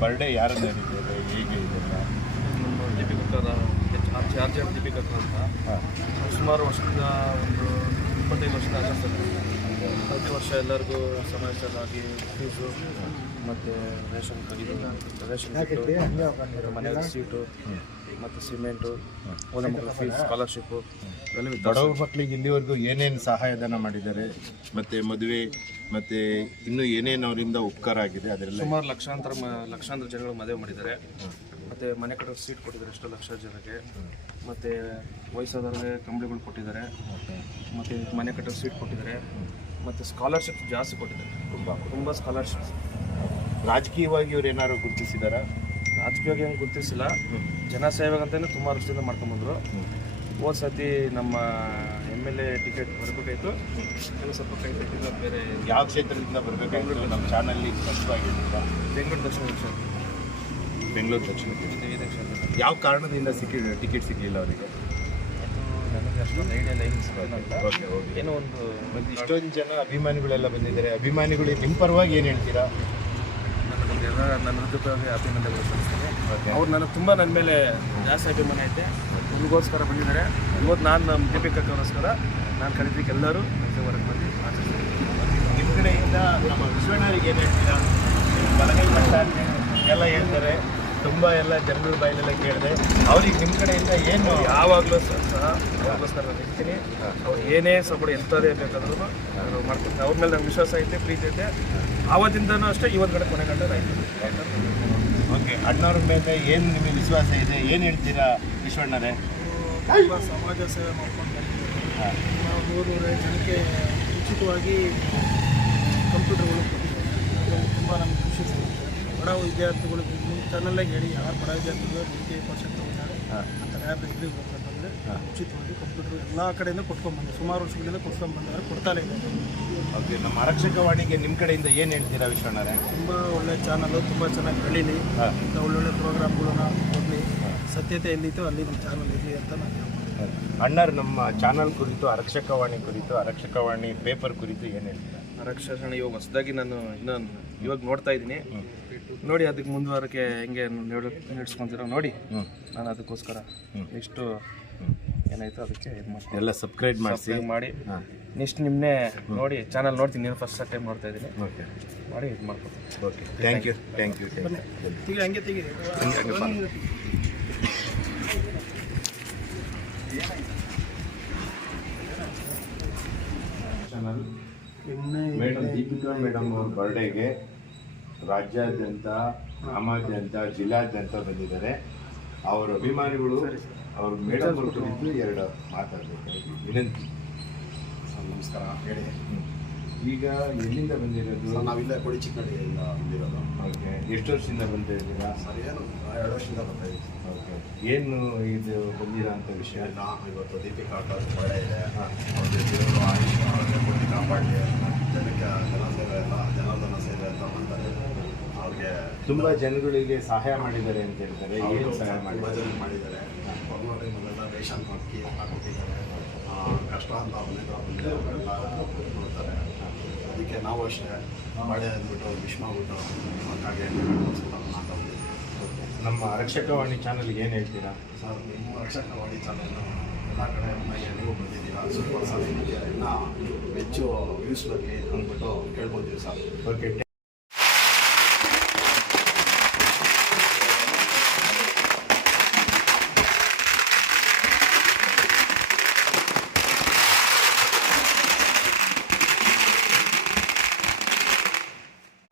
Birthday ಯಾರನ್ನ ಹೇಳಿದ್ದಾರೆ? ಹೇಗೆ ಇದೆಲ್ಲ ನಮ್ಮ ದೀಪಿಕರ ಚಾರ್ಜ್ ಆಫ್ ದೀಪಿಕಕ್ಕ ಅಂತ? ಸುಮಾರು ವರ್ಷದ ಒಂದು ಇಪ್ಪತ್ತೈದು ವರ್ಷದ ಆಚರಿಸ್ತಾರೆ ಪ್ರತಿ ವರ್ಷ ಎಲ್ಲರಿಗೂ ಸಮಯದಲ್ಲಾಗಿ ಫೀಸು ಮತ್ತು ರೇಷನ್ ರೇಷನ್ ಕಿಟ್ಟು ಮನೆ ಮನೆಯ ಸೀಟು ಮತ್ತು ಸಿಮೆಂಟು ಓದೋ ಮಕ್ಕಳ ಫೀಸ್ ಸ್ಕಾಲರ್ಶಿಪ್ಪು. ಬಡವ್ರ ಮಕ್ಕಳಿಗೆ ಇಲ್ಲಿವರೆಗೂ ಏನೇನು ಸಹಾಯಧನ ಮಾಡಿದ್ದಾರೆ? ಮತ್ತು ಮದುವೆ ಮತ್ತು ಇನ್ನೂ ಏನೇನು ಅವರಿಂದ ಉಪಕಾರ ಆಗಿದೆ ಅದೆಲ್ಲ ಸುಮಾರು ಲಕ್ಷಾಂತರ ಲಕ್ಷಾಂತರ ಜನಗಳು ಮದುವೆ ಮಾಡಿದ್ದಾರೆ. ಮತ್ತು ಮನೆ ಕಟ್ಟೋ ಸೀಟ್ ಕೊಟ್ಟಿದ್ದಾರೆ ಎಷ್ಟೋ ಲಕ್ಷ ಜನಕ್ಕೆ. ಮತ್ತು ವಯಸ್ಸಾದವ್ರಿಗೆ ಕಂಬಳಿಗಳು ಕೊಟ್ಟಿದ್ದಾರೆ. ಮತ್ತು ಮನೆ ಕಟ್ಟೋ ಸೀಟ್ ಕೊಟ್ಟಿದ್ದಾರೆ. ಮತ್ತು ಸ್ಕಾಲರ್ಶಿಪ್ ಜಾಸ್ತಿ ಕೊಟ್ಟಿದ್ದಾರೆ. ತುಂಬ. ತುಂಬ ಸ್ಕಾಲರ್ಶಿಪ್ ರಾಜಕೀಯವಾಗಿ ಇವ್ರು ಏನಾದ್ರು ಗುರುತಿಸಿದಾರ? ರಾಜಕೀಯವಾಗಿ ಏನು ಗುರುತಿಸಿಲ್ಲ. ಜನಸೇವೆಗಂತಲೇ ತುಂಬ ವರ್ಷದಿಂದ ಮಾಡ್ಕೊಂಬಂದರು ಹೋದ ಸತಿ ನಮ್ಮ ಎ ಟಿಕೆಟ್ ಬರಬೇಕಾಯ್ತು. ಕೆಲವು ಸ್ವಲ್ಪ ಕೈ ತಟ್ಟಿದ್ದು ಬೇರೆ ಯಾವ ಕ್ಷೇತ್ರದಿಂದ ಬರಬೇಕಾಗಿತ್ತು ನಮ್ಮ ಚಾನಲ್ಲಿ ಸ್ಪಷ್ಟವಾಗಿರಲಿಲ್ಲ ಬೆಂಗಳೂರು ದಕ್ಷಿಣ ವಿಷಯ ಬೆಂಗಳೂರು ದಕ್ಷಿಣಕ್ಕೆ ಐದನೇ ಕ್ಷೇತ್ರ. ಯಾವ ಕಾರಣದಿಂದ ಸಿಕ್ಕಿ ಟಿಕೆಟ್ ಸಿಗಲಿಲ್ಲ ಅವರಿಗೆ? ನನಗೆ ಅಷ್ಟೊಂದು ಐಡಿಯಾ ಲೈನ್ಸ್ ಏನೋ ಒಂದು ಇಷ್ಟೊಂದು ಜನ ಅಭಿಮಾನಿಗಳೆಲ್ಲ ಬಂದಿದ್ದಾರೆ. ಅಭಿಮಾನಿಗಳಿಗೆ ನಿಮ್ಮ ಪರವಾಗಿ ಏನು ಹೇಳ್ತೀರಾ? ಎಲ್ಲ ನನ್ನ ಹೃದಯವಾಗಿ ಅಭಿನಂದನೆಗಳು ಸಲ್ಲಿಸ್ತೀನಿ ಅವ್ರು ನನಗೆ ತುಂಬ ನನ್ನ ಮೇಲೆ ಜಾಸ್ತಿ ಅಭಿಮಾನ ಐತೆ. ನಿಮಗೋಸ್ಕರ ಬಂದಿದ್ದಾರೆ. ಇವತ್ತು ನಾನು ನಮ್ಮ ದೀಪಿಕಕ್ಕೋಸ್ಕರ ನಾನು ಕರೀತಿದ್ದಕ್ಕೆ ಎಲ್ಲರೂ ಹೊರಗೆ ಬಂದು ಆಚರಿಸ್ತೀನಿ ನಿಮ್ಮ ಕಡೆಯಿಂದ ನಮ್ಮ ವಿಶ್ವಣ್ಣರಿಗೆ ಏನು ಹೇಳ್ತೀರಾ? ಬಲಗೈ ಮಟ್ಟ ಎಲ್ಲ ಹೇಳ್ತಾರೆ. ತುಂಬ ಎಲ್ಲ ಜನಗಳ ಬಾಯಲ್ಲೆಲ್ಲ ಕೇಳಿದೆ. ಅವ್ರಿಗೆ ನಿಮ್ಮ ಕಡೆಯಿಂದ ಏನು ಯಾವಾಗಲೂ ಸಹ ಅವ್ರಿಗೋಸ್ಕರ ನಾನು ಇರ್ತೀನಿ ಅವ್ರು ಏನೇ ಸಪೋರ್ಟ್ ಎಂಥದೇ ಬೇಕಾದ್ರೂ ನಾನು ಮಾಡ್ಕೊತೀನಿ ಅವ್ರ ಮೇಲೆ ನಂಗೆ ವಿಶ್ವಾಸ ಐತೆ, ಪ್ರೀತಿ ಐತೆ. ಆವತ್ತಿಂದನೂ ಅಷ್ಟೇ ಇವತ್ತು ಕಡೆ ಕೊನೆ ಗಂಟೆ ಓಕೆ ಅಣ್ಣವ್ರ ಮೇಲೆ ಏನು ನಿಮಗೆ ವಿಶ್ವಾಸ ಇದೆ? ಏನು ಹೇಳ್ತೀರಾ? ವಿಶ್ವಣ್ಣರೇ? ತುಂಬ ಸಮಾಜ ಸೇವೆ ಮಾಡ್ಕೊಂಡು ನಾವು ನೂರೂರೇ ಜನಕ್ಕೆ ಉಚಿತವಾಗಿ ಕಂಪ್ಯೂಟರ್ಗಳು ಅದರಲ್ಲಿ ತುಂಬ ನಮಗೆ ಖುಷಿ ಸಿಗುತ್ತೆ. ಬಡ ವಿದ್ಯಾರ್ಥಿಗಳು ನಿಮ್ಮ ಹೇಳಿ ಯಾರು ಬಡ ವಿದ್ಯಾರ್ಥಿಗಳು ಡಿ ಕೆ ಪರ್ಸೆಂಟ್ ತಗೊಂಡಾರೆ ಅಂತ ಲ್ಯಾಬ್ ಡಿಗ್ರಿ ಹೋಗ್ಬೇಕಂತಂದರೆ ಉಚಿತವಾಗಿ ಕಂಪ್ಯೂಟರ್ ಎಲ್ಲ ಕಡೆಯಿಂದ ಕೊಟ್ಕೊಂಡ್ಬಂದೆ ಸುಮಾರು ವರ್ಷಗಳಿಂದ ಕೊಟ್ಕೊಂಡ್ಬಂದವರು ಕೊಡ್ತಾನೆ ಇದೆ ಓಕೆ ನಮ್ಮ ಆರಕ್ಷಕವಾಣಿಗೆ ನಿಮ್ಮ ಕಡೆಯಿಂದ ಏನು ಹೇಳ್ತೀರಾ ವಿಶ್ವಣ್ಣರೇ? ತುಂಬ ಒಳ್ಳೆ ಚಾನಲ್ಲು ತುಂಬ ಚೆನ್ನಾಗಿ ಬೆಳೀಲಿ. ಒಳ್ಳೊಳ್ಳೆ ಪ್ರೋಗ್ರಾಮ್ಗಳನ್ನ ಸತ್ಯತೆ ಎಲ್ಲಿತ್ತು ಅಲ್ಲಿ ನಿಮ್ಮ ಚಾನಲ್ ಇರಲಿ ಅಂತ ನಾನು ಅಣ್ಣರು ನಮ್ಮ ಚಾನಲ್ ಕುರಿತು ಆರಕ್ಷಕವಾಣಿ ಕುರಿತು ಆರಕ್ಷಕವಾಣಿ ಪೇಪರ್ ಕುರಿತು ಏನು ಹೇಳ್ತೀರಾ? ಇವಾಗ ಹೊಸದಾಗಿ ನಾನು ಇನ್ನೊಂದು ಇವಾಗ ನೋಡ್ತಾ ಇದ್ದೀನಿ ನೋಡಿ ಅದಕ್ಕೆ ಮುಂದುವರಕ್ಕೆ ಹೆಂಗೆ ನೋಡ ನಡೆಸ್ಕೊಂತೀರೋ ನೋಡಿ. ಹ್ಞೂ ನಾನು ಅದಕ್ಕೋಸ್ಕರ ಎಷ್ಟು ಏನಾಯ್ತು ಅದಕ್ಕೆ ಇದು ಮಾಡ್ತೀನಿ. ಎಲ್ಲ ಸಬ್ಸ್ಕ್ರೈಬ್ ಮಾಡಿ. ಮಾಡಿ ನೆಕ್ಸ್ಟ್ ನಿಮ್ಮನ್ನೇ ನೋಡಿ ಚಾನಲ್ ನೋಡ್ತೀನಿ. ನೀನು ಫಸ್ಟ್ ಟೈಮ್ ನೋಡ್ತಾ ಇದ್ದೀನಿ ಓಕೆ. ಮಾಡಿ ಇದು ಮಾಡ್ಕೊತೀನಿ. Okay. Thank you thank you thank you ಹಂಗೆ ತೆಗೀರಿ. ಮೇಡಮ್ ದೀಪಿಕಾ ಮೇಡಮ್ ಅವ್ರ ಬರ್ಡೇಗೆ ರಾಜ್ಯಾದ್ಯಂತ ಗ್ರಾಮಾದ್ಯಂತ ಜಿಲ್ಲಾದ್ಯಂತ ಬಂದಿದ್ದಾರೆ. ಅವರ ಅಭಿಮಾನಿಗಳು ಅವ್ರ ಮೇಡಮ್ ಅವರು ಕುರಿತು ಎರಡು ಮಾತಾಡಬೇಕಾಗಿ ವಿನಂತಿ. ಸರ್ ನಮಸ್ಕಾರ. ಹೇಳಿ. ಈಗ ಎಲ್ಲಿಂದ ಬಂದಿರೋದು? ನಾವಿಲ್ಲ ಕೊಡಿ ಚಿಕ್ಕಡಿಯಿಂದ ಬಂದಿರೋದು. ಓಕೆ ಎಷ್ಟು ವರ್ಷದಿಂದ ಬಂತಾ ಇದ್ದೀರಾ? ಸರ್ ಏನು ಎರಡು ವರ್ಷದಿಂದ ಬರ್ತಾ ಇದ್ದೀವಿ. ಓಕೆ ಏನು ಇದು ಬಂದಿರೋ ಅಂತ ವಿಷಯ? ಇಲ್ಲ ಇವತ್ತು ದೀಪಿಕಾ ಅಕ್ಕ ಮಳೆ ಇದೆ. ಅವ್ರಿಗೆ ದೇವರು ಆಯುಷ್ ಅವ್ರಿಗೆ ಕೊಟ್ಟು ಕಾಪಾಡಲಿ. ಜನಕ್ಕೆ ಜನಸೇವೆ ಎಲ್ಲ ಜನಾರ್ದನ ಸೇವೆ ಅಂತ ಮಾಡ್ತಾರೆ. ಅವ್ರಿಗೆ ತುಂಬ ಜನಗಳಿಗೆ ಸಹಾಯ ಮಾಡಿದ್ದಾರೆ ಅಂತ ಹೇಳ್ತಾರೆ. ಏನು ಅವರು ಸಹಾಯ ತುಂಬ ಮಾಡಿದ್ದಾರೆ? ಜನ ಮಾಡಿದ್ದಾರೆ. ಕೊರೋನಾ ಟೈಮಲ್ಲೆಲ್ಲ ರೇಷನ್ ಹಾಕಿ ಆ, ಕಷ್ಟ ಅಂತ ಮನೆಗೆ ಬಂದರೆ ಅವರೆಲ್ಲ ನೋಡ್ತಾರೆ ಅದಕ್ಕೆ ನಾವು ಅಷ್ಟೇ ಮಳೆ ಅಂದ್ಬಿಟ್ಟು ವಿಶ್ ಮಾಡ್ಬಿಟ್ಟು ಹಾಗೆ ಅಂತ ನಮ್ಮ ರಕ್ಷಕವಾಣಿ ಚಾನಲ್ಗೆ ಏನು ಹೇಳ್ತೀರಾ? ಸರ್ ನಿಮ್ಮ ರಕ್ಷಕವಾಣಿ ಚಾನಲ್ ಎಲ್ಲ ಕಡೆ ನೀವು ಬಂದಿದ್ದೀರಾ? ಸೂಪರ್ ಸರ್ ನಿಮಗೆ ಇನ್ನೂ ಹೆಚ್ಚು ವ್ಯೂಸ್ ಬಗ್ಗೆ ಅಂದ್ಬಿಟ್ಟು ಕೇಳ್ಬೋದಿವಿ sir. Okay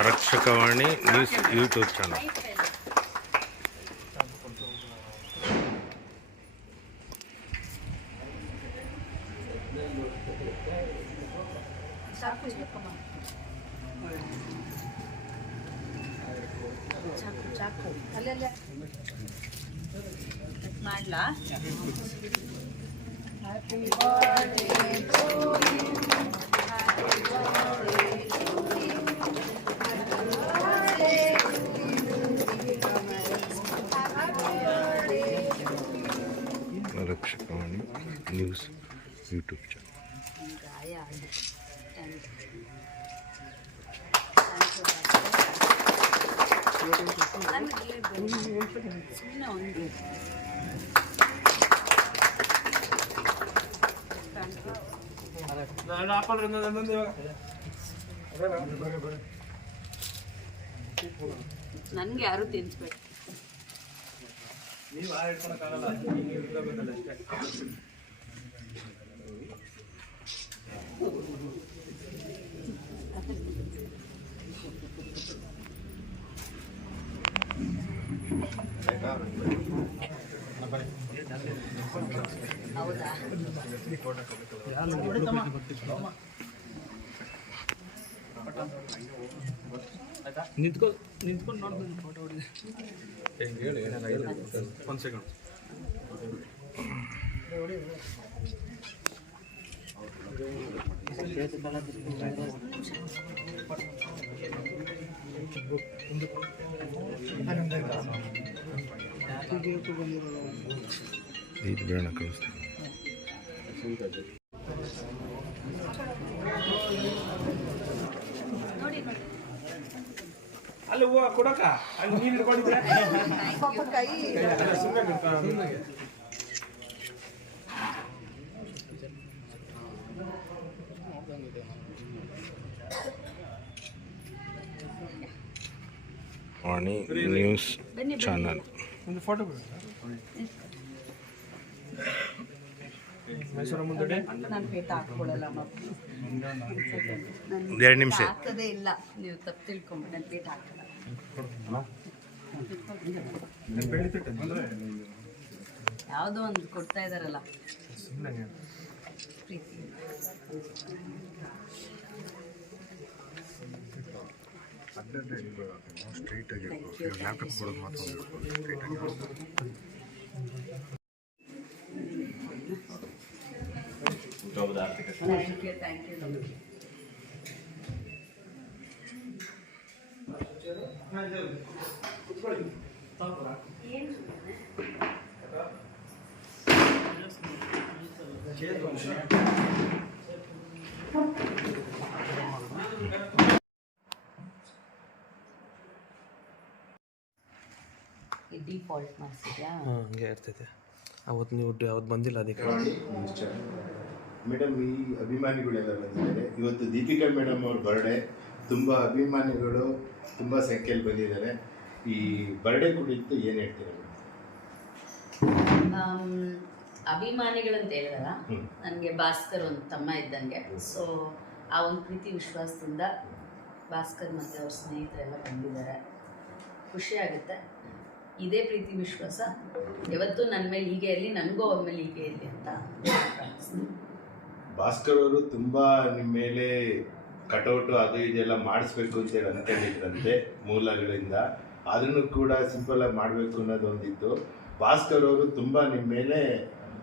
Arakshakavani news YouTube channel ಚಾಕು ಇಟ್ಕೊಮ್ಮ. ಚಾಕು ಚಾಕು ಅಲ್ಲಲ್ಲೇ ಮಾಡ್ಲಾ happy birthday to you happy birthday to you Rakshakavani news YouTube ಯಾರು ತಿನ್ಸ್ಬೇಕು ನೀವು ನಮ್ಗೆ ಹೇಳ್ಬೋದು. ಸುಮ್ನೆ ಒಂದು ನನ್ಗೆ ಯಾರು ತಿನ್ಸ್ಬೇಕು ಹೌದಾ ನಿಂತ್ಕೊ ನಿಂತ್ಕೊಂಡು ನೋಡ್ಬೋದು ಫೋಟೋ ಹೊಡಿದೆ ಹೇಳಿ ಒಂದು ಸೆಕೆಂಡ್ ಇದು ಬೇಡ ಕಳಿಸ್ತೀನಿ ಅಲ್ಲಿ ಹೂವು ಕೊಡಕ ಅಲ್ಲಿ ನೀನು ಹಿಡ್ಕೊಂಡಿದ್ರೆ ವಾಣಿ ನ್ಯೂಸ್ ಬನ್ನಿ ಚಾನಲ್ ಒಂದು ಫೋಟೋ ಕೊಡು. ಮೈಸೂರು ಮುಂದೆ ನಾನು ಪೇಟ ಎರಡು ನಿಮಿಷ. ಹಾಕದೇ ಇಲ್ಲ. ನೀವು ತಪ್ಪು ತಿಳ್ಕೊಂಬಿಟ್ಟು ನಾನು ಪೇಟ ಹಾಕಲ್ಲ ಯಾವುದೋ ಒಂದು ಕೊಡ್ತಾ ಇದಾರಲ್ಲ. ಪ್ರೀತಿ ಸ್ಟ್ರೈಟ್ ಆಗಿ ಲ್ಯಾಪ್ಟಾಪ್ ಕೊಡೋದು ಮಾತ್ರ straight thank you thank you default ಮಾಡಿಸಿದ್ಯಾ? ಹಾಂ ಹಂಗೆ ಇರ್ತೈತೆ. ಅವತ್ತು ನೀವು ಅವತ್ತು ಬಂದಿಲ್ಲ ಅದಕ್ಕೆ. ಮೇಡಮ್ ಈ ಅಭಿಮಾನಿಗಳೆಲ್ಲ ಬಂದಿದ್ದಾರೆ. ಇವತ್ತು ದೀಪಿಕಾ ಮೇಡಮ್ ಅವ್ರ ಬರ್ಡೇ. ತುಂಬ ಅಭಿಮಾನಿಗಳು ತುಂಬ ಸಂಖ್ಯೆಯಲ್ಲಿ ಬಂದಿದ್ದಾರೆ. ಈ ಬರ್ಡೇ ಕುರಿತು ಏನು ಹೇಳ್ತೀರಾ ಮೇಡಮ್? ಅಭಿಮಾನಿಗಳಂತ ಹೇಳಿದಾಗ ನನಗೆ ಭಾಸ್ಕರ್ ಒಂದು ತಮ್ಮ ಇದ್ದಂಗೆ. ಸೊ ಆ ಒಂದು ಪ್ರೀತಿ ವಿಶ್ವಾಸದಿಂದ ಭಾಸ್ಕರ್ ಮತ್ತು ಅವ್ರ ಸ್ನೇಹಿತರೆಲ್ಲ ಬಂದಿದ್ದಾರೆ. ಖುಷಿ ಆಗುತ್ತೆ. ಇದೇ ಪ್ರೀತಿ ವಿಶ್ವಾಸ. ಯಾವತ್ತೂ ನನ್ನ ಮೇಲೆ ಹೀಗೆ ಇರಲಿ ನನಗೂ ಅವ್ರ ಮೇಲೆ ಹೀಗೆ ಇರಲಿ ಅಂತ ಪ್ರಾರ್ಥಿಸ್ತೀನಿ. ಭಾಸ್ಕರ್ ಅವರು ತುಂಬಾ ನಿಮ್ಮ ಮೇಲೆ ಕಟೌಟು ಅದು ಇದೆಲ್ಲ ಮಾಡಿಸ್ಬೇಕು ಅಂತ ಹೇಳಿ ಅನ್ಕೊಂಡಿದ್ರಂತೆ ಮೂಲಗಳಿಂದ. ಅದನ್ನು ಕೂಡ ಸಿಂಪಲ್ ಆಗಿ ಮಾಡಬೇಕು ಅನ್ನೋದು ಒಂದಿತ್ತು ಭಾಸ್ಕರ್ ಅವರು ತುಂಬಾ ನಿಮ್ಮ ಮೇಲೆ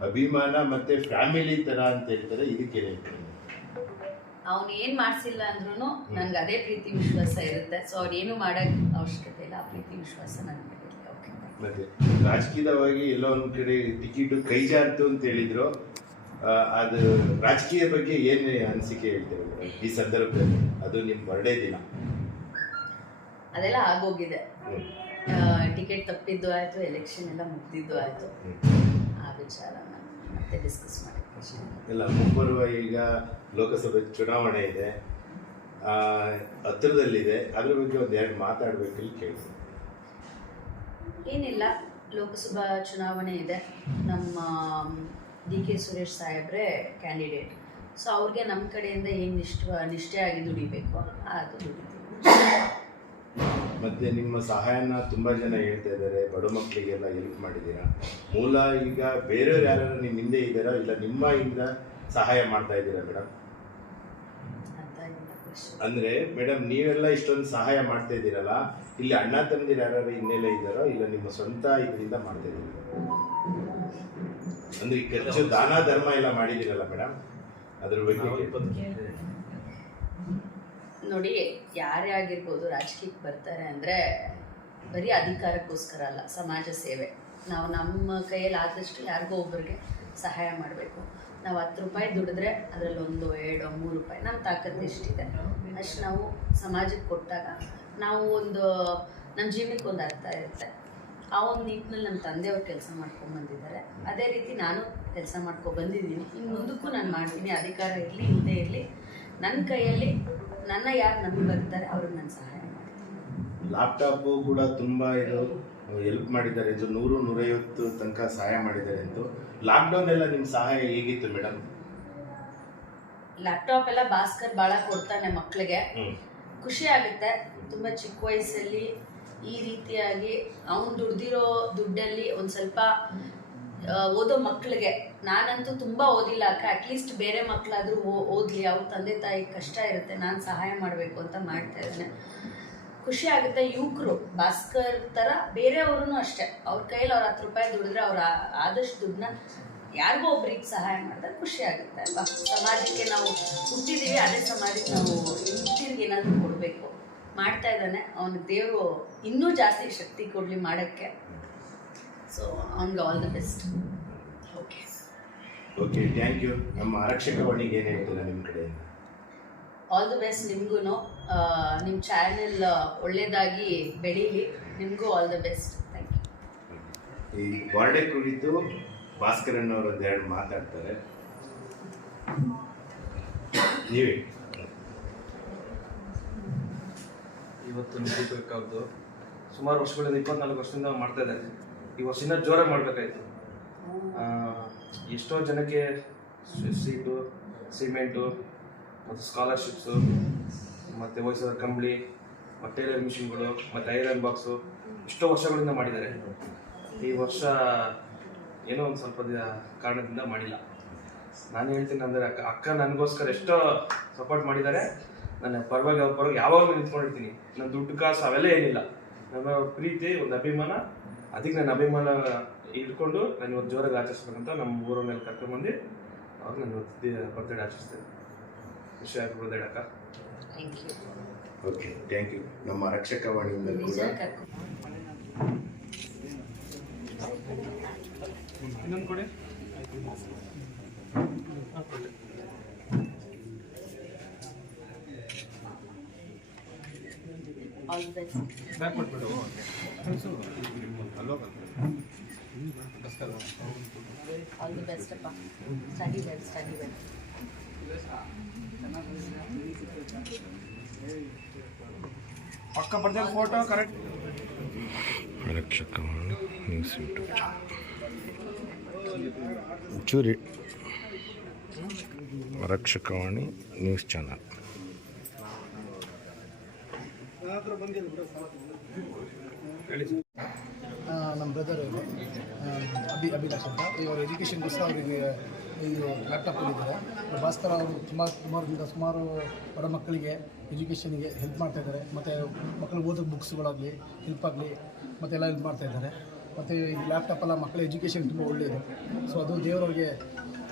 ಅಭಿಮಾನ ಮತ್ತೆ ಫ್ಯಾಮಿಲಿ ತರ ಅಂತ ಹೇಳ್ತಾರೆ ಇದಕ್ಕೆ ಹೇಳ್ತಾರೆ? ಅವ್ನು ಏನು ಮಾಡಿಸಿಲ್ಲ ಅಂದ್ರೂ ನನಗೆ ಅದೇ ಪ್ರೀತಿ ವಿಶ್ವಾಸ ಇರುತ್ತೆ. ಸೊ ಅವ್ರು ಏನು ಮಾಡೋಕ್ಕೆ ಅವಶ್ಯಕತೆ ಇಲ್ಲ. ಆ ಪ್ರೀತಿ ವಿಶ್ವಾಸ ನನಗೆ ಮತ್ತೆ ರಾಜಕೀಯವಾಗಿ ಎಲ್ಲೋ ಒಂದು ಕಡೆ ಟಿಕೆಟ್ ಕೈ ಜಾರ್ತು ಅಂತ ಹೇಳಿದ್ರು. ಅದು ರಾಜಕೀಯ ಬಗ್ಗೆ ಏನು ಅನಿಸಿಕೆ ಹೇಳ್ತೇವೆ ಮೇಡಮ್? ಈ ಸಂದರ್ಭದಲ್ಲಿ ಅದು ನಿಮ್ಮ ಬರ್ಡೇ ದಿನ. ಅದೆಲ್ಲ ಆಗೋಗಿದೆ. ಟಿಕೆಟ್ ತಪ್ಪಿದ್ದು ಆಯಿತು ಎಲೆಕ್ಷನ್ ಎಲ್ಲ ಮುಗ್ದಿದ್ದು ಆಯಿತು. ಆ ವಿಚಾರ ಮತ್ತೆ ಡಿಸ್ಕಸ್ ಮಾಡಿ ಇಲ್ಲ. ಮುಂಬರುವ ಈಗ ಲೋಕಸಭೆ ಚುನಾವಣೆ ಇದೆ. ಹತ್ತಿರದಲ್ಲಿದೆ. ಹತ್ರದಲ್ಲಿದೆ ಅದ್ರ ಬಗ್ಗೆ ಒಂದು ಎರಡು ಮಾತಾಡ್ಬೇಕಲ್ಲಿ ಕೇಳಿ ಏನಿಲ್ಲ ಲೋಕಸಭಾ ಚುನಾವಣೆ ಇದೆ. ನಮ್ಮ ಡಿ ಕೆ ಸುರೇಶ್ ಸಾಹೇಬ್ರೆ ಕ್ಯಾಂಡಿಡೇಟ್ ಸೊ ಅವ್ರಿಗೆ ನಮ್ಮ ಕಡೆಯಿಂದ ಏನು ನಿಷ್ಠ ನಿಷ್ಠೆಯಾಗಿ ದುಡಿಬೇಕು ಅದು ದುಡಿತೀವಿ. ಮತ್ತೆ ನಿಮ್ಮ ಸಹಾಯನ ತುಂಬಾ ಜನ ಹೇಳ್ತಾ ಇದ್ದಾರೆ ಬಡ ಮಕ್ಕಳಿಗೆಲ್ಲ ಹೆಲ್ಪ್ ಮಾಡಿದ್ದೀರಾ? ಮೂಲ ಈಗ ಬೇರೆಯವ್ರು ಯಾರು ನಿಮ್ಮ ಹಿಂದೆ ಇದ್ದೀರಾ? ಇಲ್ಲ ನಿಮ್ಮ ಇಂದ ಸಹಾಯ ಮಾಡ್ತಾ ಇದ್ದೀರಾ ಮೇಡಮ್. ಅಂದ್ರೆ ಮೇಡಮ್ ನೀವೆಲ್ಲ ಇಷ್ಟೊಂದು ಸಹಾಯ ಮಾಡ್ತಾ ಇದ್ದೀರಲ್ಲ ಇಲ್ಲಿ ಅಣ್ಣ ತಮ್ಮದಿರು ಯಾರು ಹಿನ್ನೆಲೆ ಇದ್ದಾರೋ ಇಲ್ಲ ನಿಮ್ಮ ಸ್ವಂತ ಇದರಿಂದ ಮಾಡ್ತಾ ಇದ್ದೀರಾ? ಅಂದ್ರೆ ಈ ಖರ್ಚು ದಾನ ಧರ್ಮ ಎಲ್ಲ ಮಾಡಿದ್ದೀರಲ್ಲ ಮೇಡಮ್? ಅದ್ರ ಬಗ್ಗೆ ನೋಡಿ ಯಾರೇ ಆಗಿರ್ಬೋದು ರಾಜಕೀಯಕ್ಕೆ ಬರ್ತಾರೆ ಅಂದ್ರೆ ಬರೀ ಅಧಿಕಾರಕ್ಕೋಸ್ಕರ ಅಲ್ಲ ಸಮಾಜ ಸೇವೆ. ನಾವು ನಮ್ಮ ಕೈಯಲ್ಲಿ ಆದಷ್ಟು ಯಾರಿಗೋ ಒಬ್ಬರಿಗೆ ಸಹಾಯ ಮಾಡಬೇಕು. ನಾವು ಹತ್ತು ರೂಪಾಯಿ ದುಡಿದ್ರೆ ಅದರಲ್ಲಿ ಒಂದು ಎರಡು ಮೂರು ರೂಪಾಯಿ ನಮ್ಮ ತಾಕತ್ತು ಎಷ್ಟಿದೆ? ಅಷ್ಟು ನಾವು ಸಮಾಜಕ್ಕೆ ಕೊಟ್ಟಾಗ ನಾವು ಒಂದು ನಮ್ಮ ಜೀವನಕ್ಕೆ ಒಂದು ಅರ್ಥ ಇರುತ್ತೆ. ಆ ಒಂದು ನಿಟ್ಟಿನಲ್ಲಿ ನನ್ನ ತಂದೆಯವರು ಕೆಲಸ ಮಾಡ್ಕೊಂಡು ಬಂದಿದ್ದಾರೆ. ಅದೇ ರೀತಿ ನಾನು ಕೆಲಸ ಮಾಡ್ಕೊಂಡು ಬಂದಿದ್ದೀನಿ. ಇನ್ನು ಮುಂದಕ್ಕೂ ನಾನು ಮಾಡ್ತೀನಿ. ಅಧಿಕಾರ ಇರಲಿ ಹಿಂದೆ ಇರಲಿ. ನನ್ನ ಕೈಯಲ್ಲಿ ನನ್ನ ಯಾರು ನಂಬಿ ಬರ್ತಾರೆ ಅವ್ರಿಗೆ ನಾನು ಸಹಾಯ ಮಾಡ್ತೀನಿ. ಲ್ಯಾಪ್ಟಾಪ್ ಕೂಡ ತುಂಬ ಇದು ಹೆಲ್ಪ್ ಮಾಡಿದ್ದಾರೆ. ಎಂದು ನೂರು ನೂರೈವತ್ತು ತನಕ ಸಹಾಯ ಮಾಡಿದ್ದಾರೆ ಎಂದು. ಲಾಕ್ಡೌನ್ ಎಲ್ಲ ನಿಮ್ಮ ಸಹಾಯ ಹೇಗಿತ್ತು ಮೇಡಮ್? ಲ್ಯಾಪ್ಟಾಪ್ ಎಲ್ಲ ಭಾಸ್ಕರ್ ಭಾಳ ಕೊಡ್ತಾನೆ ಮಕ್ಕಳಿಗೆ ಖುಷಿ ಆಗುತ್ತೆ. ತುಂಬ ಚಿಕ್ಕ ವಯಸ್ಸಲ್ಲಿ ಈ ರೀತಿಯಾಗಿ ಅವ್ನು ದುಡ್ದಿರೋ ದುಡ್ಡಲ್ಲಿ ಒಂದು ಸ್ವಲ್ಪ ಓದೋ ಮಕ್ಕಳಿಗೆ ನಾನಂತೂ ತುಂಬ ಓದಿಲ್ಲ ಅಕ್ಕ. ಅಟ್ಲೀಸ್ಟ್ ಬೇರೆ ಮಕ್ಕಳಾದರೂ ಓದಲಿ. ಅವ್ರ ತಂದೆ ತಾಯಿ ಕಷ್ಟ ಇರುತ್ತೆ. ನಾನು ಸಹಾಯ ಮಾಡಬೇಕು ಅಂತ ಮಾಡ್ತಾ ಇದ್ದಾನೆ. ಖುಷಿ ಆಗುತ್ತೆ ಯುವಕರು. ಭಾಸ್ಕರ್ ಥರ ಬೇರೆಯವ್ರೂ ಅಷ್ಟೇ. ಅವ್ರ ಕೈಯಲ್ಲಿ ಅವ್ರ ಹತ್ತು ರೂಪಾಯಿ ದುಡಿದ್ರೆ ಅವ್ರ ಆದಷ್ಟು ದುಡ್ಡನ್ನ ಯಾರಿಗೋ ಒಬ್ರಿಗೆ ಸಹಾಯ ಮಾಡಿದ್ರೆ ಖುಷಿ ಆಗುತ್ತೆ ಅಲ್ವಾ? ಸಮಾಜಕ್ಕೆ ನಾವು ಹುಟ್ಟಿದೀವಿ, ಅದೇ ಸಮಾಜಕ್ಕೆ ನಾವು ಹಿಂತಿರ್ಗಿ ಏನಾದರೂ ಕೊಡಬೇಕು. ಮಾಡ್ತಾ ಇದ್ದಾನೆ. ಅವನು ದೇವರು ಇನ್ನೂ ಜಾಸ್ತಿ ಶಕ್ತಿ ಕೊಡಲಿ ಮಾಡೋಕ್ಕೆ. ಸೊ ಅವ್ನಿಗೆ all the best okay okay thank you ನಮ್ಮ ಆರಕ್ಷಕ ವಾಣಿಗೆ ಏನು ಹೇಳ್ತೀರಾ ನಿಮ್ಮ ಕಡೆ ಆಲ್ ದ ಬೆಸ್ಟ್ ನಿಮಗೂ ನಿಮ್ಮ ಚಾನೆಲ್ ಒಳ್ಳೆಯದಾಗಿ ಬೆಳೀಲಿ. ನಿಮಗೂ all the best thank you ಈ ಬರ್ಡೇ ಕುರಿತು ಭಾಸ್ಕರನ್ ಅವರು ಒಂದೆರಡು ಮಾತಾಡ್ತಾರೆ. ನೀವೇ. ಇವತ್ತು ನಿಗದಿಬೇಕಾದ್ದು ಸುಮಾರು ವರ್ಷಗಳಿಂದ, ಇಪ್ಪತ್ನಾಲ್ಕು ವರ್ಷದಿಂದ ಮಾಡ್ತಾ ಇದ್ದಾರೆ. ಈ ವರ್ಷದಿಂದ ಜೋರಾಗಿ ಮಾಡಬೇಕಾಯ್ತು. ಎಷ್ಟೋ ಜನಕ್ಕೆ ಸೀಟು, ಸಿಮೆಂಟು, ಮತ್ತು ಸ್ಕಾಲರ್ಶಿಪ್ಸು, ಮತ್ತು ವಯಸ್ಸಾದ ಕಂಬಳಿ, ಮತ್ತು ಟೈಲರ್ ಮಿಷಿನ್ಗಳು, ಮತ್ತು ಐರನ್ ಬಾಕ್ಸು, ಎಷ್ಟೋ ವರ್ಷಗಳಿಂದ ಮಾಡಿದ್ದಾರೆ. ಈ ವರ್ಷ ಏನೋ ಒಂದು ಸ್ವಲ್ಪ ಕಾರಣದಿಂದ ಮಾಡಿಲ್ಲ. ನಾನು ಹೇಳ್ತೀನಿ ಅಂದರೆ, ಅಕ್ಕ ಅಕ್ಕ ನನಗೋಸ್ಕರ ಎಷ್ಟೋ ಸಪೋರ್ಟ್ ಮಾಡಿದ್ದಾರೆ. ನನ್ನ ಪರವಾಗಿ ಅವ್ರ ಪರವಾಗಿ ಯಾವಾಗಲೂ ನಿಂತ್ಕೊಂಡಿರ್ತೀನಿ. ನನ್ನ ದುಡ್ಡು ಕಾಸು ಅವೆಲ್ಲ ಏನಿಲ್ಲ. ನನ್ನ ಪ್ರೀತಿ ಒಂದು ಅಭಿಮಾನ. ಅದಕ್ಕೆ ನನ್ನ ಅಭಿಮಾನ ಇಟ್ಕೊಂಡು ನಾನು ಇವತ್ತು ಜೋರಾಗಿ ಆಚರಿಸ್ಬೇಕಂತ ನಮ್ಮ ಊರ ಮೇಲೆ ಕರ್ಕೊಂಡ್ಬಂದು ಅವಾಗ ನಾನು ಇವತ್ತು ಬರ್ತ್ಡೇ ಆಚರಿಸ್ತೇನೆ. ಖುಷಿ ಆಗ್ಬಿಡ್ದೆ ಅಕ್ಕ thank you okay thank you ನಮ್ಮ ರಕ್ಷಕ ವಾಣಿಯಿಂದ ಕೂಡ. ಇನ್ನೊಂದು ಕೊಡಿ. ಆಲ್ ದ ಬೆಸ್ಟ್ ಬ್ಯಾಕ್ ಕೊಟ್ಬಿಡು ಆಲ್ ದಿ ಬೆಸ್ಟ್ ಅಪ್ಪ ಸ್ಟಡಿ ವೆಲ್ ಸ್ಟಡಿ ವೆಲ್ ಪಕ್ಕ ಬರ್ತಾರೆ photo correct Rakshakavani news YouTube channel ಚೂರಿ ರಕ್ಷಕವಾಣಿ ನ್ಯೂಸ್ ಚಾನಲ್ ನಮ್ಮ ಬ್ರದರ್ ಇವರು ಅಭಿ ಅಭಿಲಾಷ್ ಅಂತ. ಇವರು ಎಜುಕೇಷನ್ಗೋಸ್ಕರ ಅವರಿಗೆ ಇದು ಲ್ಯಾಪ್ಟಾಪ್ ಕೊಟ್ಟಿದ್ದಾರೆ ಭಾಸ್ಕರ್ ಅವರು ಸುಮಾರು ಸುಮಾರು ಸುಮಾರು ಬಡ ಮಕ್ಕಳಿಗೆ ಎಜುಕೇಷನ್ಗೆ ಹೆಲ್ಪ್ ಮಾಡ್ತಾ ಇದ್ದಾರೆ. ಮತ್ತು ಮಕ್ಕಳು ಓದೋ ಬುಕ್ಸ್ಗಳಾಗಲಿ ಹೆಲ್ಪ್ ಆಗಲಿ ಮತ್ತೆಲ್ಲ ಹೆಲ್ಪ್ ಮಾಡ್ತಾ ಇದ್ದಾರೆ. ಮತ್ತು ಈ ಲ್ಯಾಪ್ಟಾಪೆಲ್ಲ ಮಕ್ಕಳ ಎಜುಕೇಷನ್ ತುಂಬ ಒಳ್ಳೆಯದು ಸೊ ಅದು ದೇವರವ್ರಿಗೆ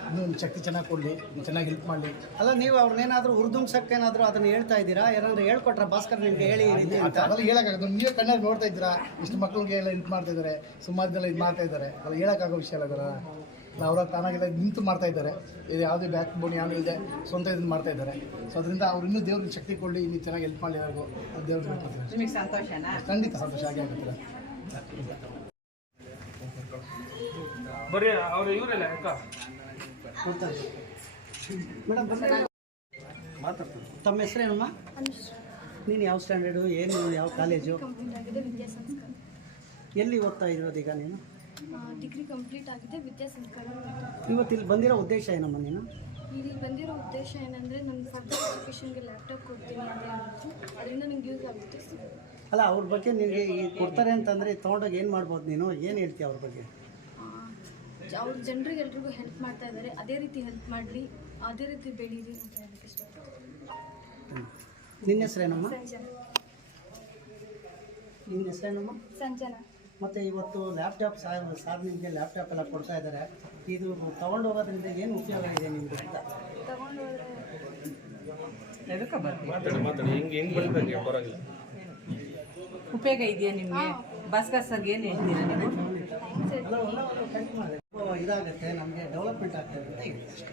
ಇನ್ನೂ ಒಂದು ಶಕ್ತಿ ಚೆನ್ನಾಗಿ ಕೊಡಲಿ ಚೆನ್ನಾಗಿ ಹೆಲ್ಪ್ ಮಾಡಲಿ. ಅಲ್ಲ ನೀವು ಅವ್ರನ್ನೇನಾದರೂ ಏನಾದರೂ ಅದನ್ನು ಹೇಳ್ತಾ ಇದ್ದೀರಾ? ಏನಾದರೂ ಹೇಳ್ಕೊಟ್ರ? ಭಾಸ್ಕರ್ ನಿಮಗೆ ಹೇಳಿ ಅಂತ. ಅದೆಲ್ಲ ಹೇಳೋಕ್ಕಾಗದು ನೀವು ಕಣ್ಣಲ್ಲಿ ನೋಡ್ತಾ ಇದ್ದೀರಾ? ಇಷ್ಟು ಮಕ್ಕಳಿಗೆ ಎಲ್ಲ ಹೆಲ್ಪ್ ಮಾಡ್ತಾ ಇದ್ದಾರೆ. ಸುಮಾರು ಜನ ಇದು ಮಾಡ್ತಾ ಇದ್ದಾರೆ. ಅಲ್ಲ ಹೇಳೋಕ್ಕಾಗೋ ವಿಷಯ ಅಲ್ಲ ಅವರ ತಾನಾಗೆಲ್ಲ ನಿಂತು ಮಾಡ್ತಾ ಇದ್ದಾರೆ. ಇದು ಯಾವುದೇ ಬ್ಯಾಕ್ ಬೋನ್ ಯಾರು ಇದೆ ಸ್ವಂತ ಇದನ್ನು ಮಾಡ್ತಾ ಇದ್ದಾರೆ. ಸೊ ಅದರಿಂದ ಅವ್ರು ಇನ್ನೂ ದೇವ್ರಿಗೆ ಶಕ್ತಿ ಕೊಡಲಿ ಇನ್ನೂ ಚೆನ್ನಾಗಿ ಹೆಲ್ಪ್ ಮಾಡಲಿ ಯಾರಿಗೂ ದೇವ್ರಿಗೆ ಸಂತೋಷ ನಿಮಗೆ ಸಂತೋಷನಾ? ಖಂಡಿತ ಸಂತೋಷ ಆಗಿ ಆಗುತ್ತಿಲ್ಲ ಬರೀ ಅವ್ರ ಇವರೆಲ್ಲ ಅಕ್ಕ ಮೇಡಮ್ ತಮ್ಮ ಹೆಸರೇನಮ್ಮ ನೀನು ಯಾವ ಸ್ಟ್ಯಾಂಡರ್ಡು ಏನು ಯಾವ ಕಾಲೇಜು? ಕಂಪ್ಲೀಟ್ ಆಗಿದೆ ವಿದ್ಯಾ ಸಂಸ್ಕಾರ ಎಲ್ಲಿ ಓದ್ತಾ ಇರೋದು ಈಗ ನೀನು? ಡಿಗ್ರಿ ಕಂಪ್ಲೀಟ್ ಆಗಿದೆ ವಿದ್ಯಾ ಸಂಸ್ಕಾರ ಇವತ್ತು ಇಲ್ಲಿ ಬಂದಿರೋ ಉದ್ದೇಶ ಏನಮ್ಮ ನೀನು? ಇಲ್ಲಿ ಬಂದಿರೋ ಉದ್ದೇಶ ಏನಂದರೆ ನನ್ನ ಫರ್ದರ್ ಎಜುಕೇಷನ್ಗೆ ಲ್ಯಾಪ್ಟಾಪ್ ಕೊಡ್ತೀನಿ ಅಂತ ಅದರಿಂದ ನಂಗೆ ಯೂಸ್ ಆಗುತ್ತೆ. ಅಲ್ಲ ಅವ್ರ ಬಗ್ಗೆ ನಿನಗೆ ಈ ಕೊಡ್ತಾರೆ ಅಂತಂದರೆ ತೊಗೊಂಡೋಗಿ ಏನು ಮಾಡ್ಬೋದು ನೀನು? ಏನು ಹೇಳ್ತೀಯ ಅವ್ರ ಬಗ್ಗೆ? ಅವ್ರ ಜನರಿಗೆ ಎಲ್ರಿಗೂ ಹೆಲ್ಪ್ ಮಾಡ್ತಾ ಇದ್ದಾರೆ ಅದೇ ರೀತಿ ಹೆಲ್ಪ್ ಮಾಡಲಿ ಅದೇ ರೀತಿ ಬೆಳೀರಿ ಅಂತ ಹೇಳಕ್ಕೆ ಇಷ್ಟಪಡ್ತೀನಿ. ನಿನ್ನ ಹೆಸರೇನಮ್ಮ? ಸಂಜನಾ. ನಿನ್ನ ಹೆಸರೇನಮ್ಮ? ಸಂಜನಾ. ಮತ್ತು ಇವತ್ತು ಲ್ಯಾಪ್ಟಾಪ್ ಸಾರ್ ಸಾರ್ ನಿಮಗೆ ಲ್ಯಾಪ್ಟಾಪ್ ಎಲ್ಲ ಕೊಡ್ತಾ ಇದ್ದಾರೆ ಇದು ತೊಗೊಂಡು ಹೋಗೋದ್ರಿಂದ ಏನು ಉಪಯೋಗ ಇದೆ ನಿಮಗೆ ಅಂತ? ಉಪಯೋಗ ಇದೆಯಾ ನಿಮಗೆ? ಭಾಸ್ಕರ್ ಸರ್ಗೆ ಏನು ಹೇಳ್ತೀರಾ ನೀವು? ಇದಾಗುತ್ತೆ ನಮಗೆ ಡೆವಲಪ್ಮೆಂಟ್ ಆಗ್ತದೆ ಇರುತ್ತೆ.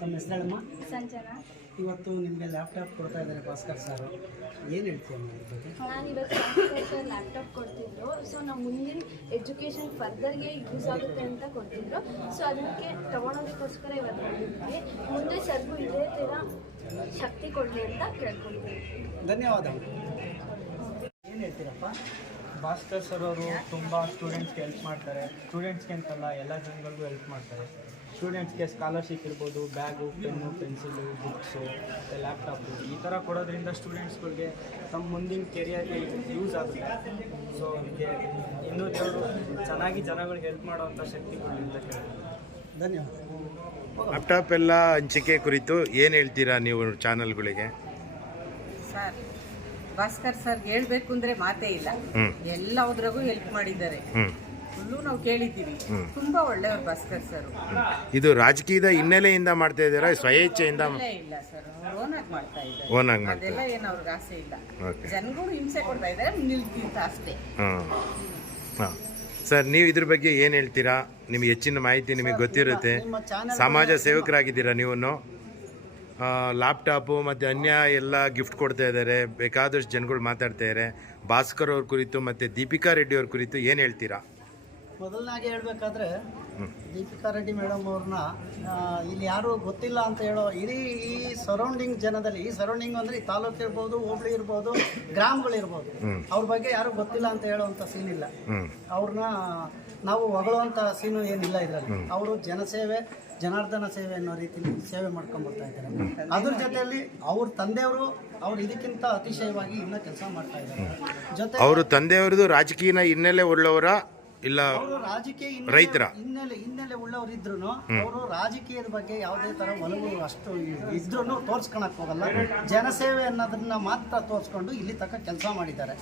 ತಮ್ಮ ಹೆಸರೇನಮ್ಮ? ಸಂಜನಾ. ಇವತ್ತು ನಿಮಗೆ ಲ್ಯಾಪ್ಟಾಪ್ ಕೊಡ್ತಾ ಇದ್ದಾರೆ ಭಾಸ್ಕರ್ ಸರ್ ಏನು ಹೇಳ್ತೀಯ ನಾನು ಬಗ್ಗೆ? ನಾನು ಇವತ್ತು ಲ್ಯಾಪ್ಟಾಪ್ ಕೊಡ್ತಿದ್ರು. ಸೊ ನಾವು ಮುಂದಿನ ಎಜುಕೇಷನ್ ಫರ್ದರ್ಗೆ ಯೂಸ್ ಆಗುತ್ತೆ ಅಂತ ಕೊಡ್ತಿದ್ರು. ಸೊ ಅದಕ್ಕೆ ತಗೊಳೋದಕ್ಕೋಸ್ಕರ ಇವತ್ತು ಬಂದಿದ್ದೀವಿ ಮುಂದೆ ಸರ್ಗೂ ಇದೇ ಥರ ಶಕ್ತಿ ಕೊಡಲಿ ಅಂತ ಕೇಳ್ಕೊಳ್ತೀವಿ ಧನ್ಯವಾದ ಏನು ಹೇಳ್ತೀರಪ್ಪ? ಭಾಸ್ಕರ್ ಸರ್ ಅವರು ತುಂಬ ಸ್ಟೂಡೆಂಟ್ಸ್ಗೆ ಹೆಲ್ಪ್ ಮಾಡ್ತಾರೆ. ಸ್ಟೂಡೆಂಟ್ಸ್ಗೆ ಅಂತಲ್ಲ ಎಲ್ಲ ಜನಗಳಿಗೂ ಹೆಲ್ಪ್ ಮಾಡ್ತಾರೆ. ಸ್ಟೂಡೆಂಟ್ಸ್ಗೆ ಸ್ಕಾಲರ್ಶಿಪ್ ಇರ್ಬೋದು ಬ್ಯಾಗು ಪೆನ್ನು ಪೆನ್ಸಿಲು ಬುಕ್ಸು ಮತ್ತು ಲ್ಯಾಪ್ಟಾಪು ಈ ಥರ ಕೊಡೋದ್ರಿಂದ ಸ್ಟೂಡೆಂಟ್ಸ್ಗಳಿಗೆ ತಮ್ಮ ಮುಂದಿನ ಕೆರಿಯರ್ಗೆ ಯೂಸ್ ಆಗುತ್ತೆ. ಸೊ ಇದಕ್ಕೆ ಇನ್ನೂ ದೇವರು ಚೆನ್ನಾಗಿ ಜನಗಳಿಗೆ ಹೆಲ್ಪ್ ಮಾಡೋವಂಥ ಶಕ್ತಿ ಅಂತ ಕೇಳ್ತೀನಿ. ಧನ್ಯವಾದ. ಲ್ಯಾಪ್ಟಾಪ್ ಎಲ್ಲ ಹಂಚಿಕೆ ಕುರಿತು ಏನು ಹೇಳ್ತೀರಾ ನೀವು ಚಾನಲ್ಗಳಿಗೆ ಸರ್ ಭಾಸ್ಕರ್ ಸರ್ ಹೇಳ್ಬೇಕು ಅಂದ್ರೆ ಮಾತೇ ಇಲ್ಲ. ಎಲ್ಲದ್ರಾಗೂ ಹೆಲ್ಪ್ ಮಾಡಿದ್ದಾರೆ. ಫುಲ್ಲು ನಾವು ಕೇಳಿದ್ದೀವಿ. ತುಂಬಾ ಒಳ್ಳೆಯವ್ರು ಭಾಸ್ಕರ್ ಸರ್. ಇದು ರಾಜಕೀಯದ ಹಿನ್ನೆಲೆಯಿಂದ ಮಾಡ್ತಾ ಇದ್ದೀರಾ? ಸ್ವಯೇಚ್ಛೆಯಿಂದ ಇಲ್ಲ ಸರ್. ಓನಾಗಿ ಮಾಡ್ತಾ ಇದ್ದಾರೆ. ಓನಾಗಿ ಮಾಡ್ತಾ ಅದೆಲ್ಲ ಏನು ಅವ್ರಿಗೆ ಆಸೆ ಇಲ್ಲ. ಓಕೆ. ಜನಗಳು ಹಿಂಸೆ ಕೊಡ್ತಾ ಇದ್ದಾರೆ ನಿಲ್ತಿಂತ ಅಷ್ಟೇ. ಹಾಂ ಹಾಂ. ಸರ್ ನೀವು ಇದ್ರ ಬಗ್ಗೆ ಏನು ಹೇಳ್ತೀರಾ? ನಿಮಗೆ ಹೆಚ್ಚಿನ ಮಾಹಿತಿ ನಿಮಗೆ ಗೊತ್ತಿರುತ್ತೆ. ಸಮಾಜ ಸೇವಕರಾಗಿದ್ದೀರಾ ನೀವು ಲ್ಯಾಪ್ಟಾಪು ಮತ್ತು ಅನ್ಯ ಎಲ್ಲ ಗಿಫ್ಟ್ ಕೊಡ್ತಾ ಇದ್ದಾರೆ ಬೇಕಾದಷ್ಟು ಜನಗಳು ಮಾತಾಡ್ತಾ ಇದ್ದಾರೆ ಭಾಸ್ಕರ್ ಅವ್ರ ಕುರಿತು ಮತ್ತು ದೀಪಿಕಾ ರೆಡ್ಡಿ ಅವ್ರ ಕುರಿತು ಏನು ಹೇಳ್ತೀರಾ? ಮೊದಲನಾಗಿ ಹೇಳ್ಬೇಕಾದ್ರೆ ದೀಪಿಕಾ ರೆಡ್ಡಿ ಮೇಡಮ್ ಅವ್ರನ್ನ ಇಲ್ಲಿ ಯಾರು ಗೊತ್ತಿಲ್ಲ ಅಂತ ಹೇಳೋ ಇಡೀ ಈ ಸರೌಂಡಿಂಗ್ ಜನದಲ್ಲಿ ಈ ಸರೌಂಡಿಂಗ್ ಅಂದ್ರೆ ಈ ತಾಲೂಕು ಇರ್ಬೋದು ಹೋಬಳಿ ಇರ್ಬೋದು ಗ್ರಾಮಗಳಿರ್ಬೋದು ಅವ್ರ ಬಗ್ಗೆ ಯಾರು ಗೊತ್ತಿಲ್ಲ ಅಂತ ಹೇಳೋವಂಥ ಸೀನ್ ಇಲ್ಲ. ಅವ್ರನ್ನ ನಾವು ಹೊಗಳುವಂಥ ಸೀನು ಏನಿಲ್ಲ ಇದರಲ್ಲಿ. ಅವರು ಜನಸೇವೆ ಜನಾರ್ದನ ಸೇವೆ ಅನ್ನೋ ರೀತಿಲಿ ಸೇವೆ ಮಾಡ್ಕೊಂಡ್ ಬರ್ತಾ ಇದ್ದಾರೆ. ಅದ್ರ ಜೊತೆಯಲ್ಲಿ ಅವ್ರ ತಂದೆಯವರು ಅವ್ರು ಇದಕ್ಕಿಂತ ಅತಿಶಯವಾಗಿ ಇನ್ನೂ ಕೆಲಸ ಮಾಡ್ತಾ ಇದ್ದಾರೆ. ಜೊತೆ ಅವರು ತಂದೆಯವ್ರದ್ದು ರಾಜಕೀಯ ಹಿನ್ನೆಲೆ ಉಳ್ಳವರ ಇಲ್ಲ ಅವರು ರಾಜಕೀಯ ರೈತರ? ಹಿನ್ನೆಲೆ ಹಿನ್ನೆಲೆ ಉಳ್ಳವ್ರು ಇದ್ರು ಅವರು ರಾಜಕೀಯದ ಬಗ್ಗೆ ಯಾವುದೇ ತರ ಒಲವು ಅಷ್ಟು ಇದ್ರು ತೋರ್ಸ್ಕೊಳಕ್ ಹೋಗಲ್ಲ. ಜನಸೇವೆ ಅನ್ನೋದನ್ನ ಮಾತ್ರ ತೋರಿಸ್ಕೊಂಡು ಇಲ್ಲಿ ತಕ್ಕ ಕೆಲಸ ಮಾಡಿದ್ದಾರೆ.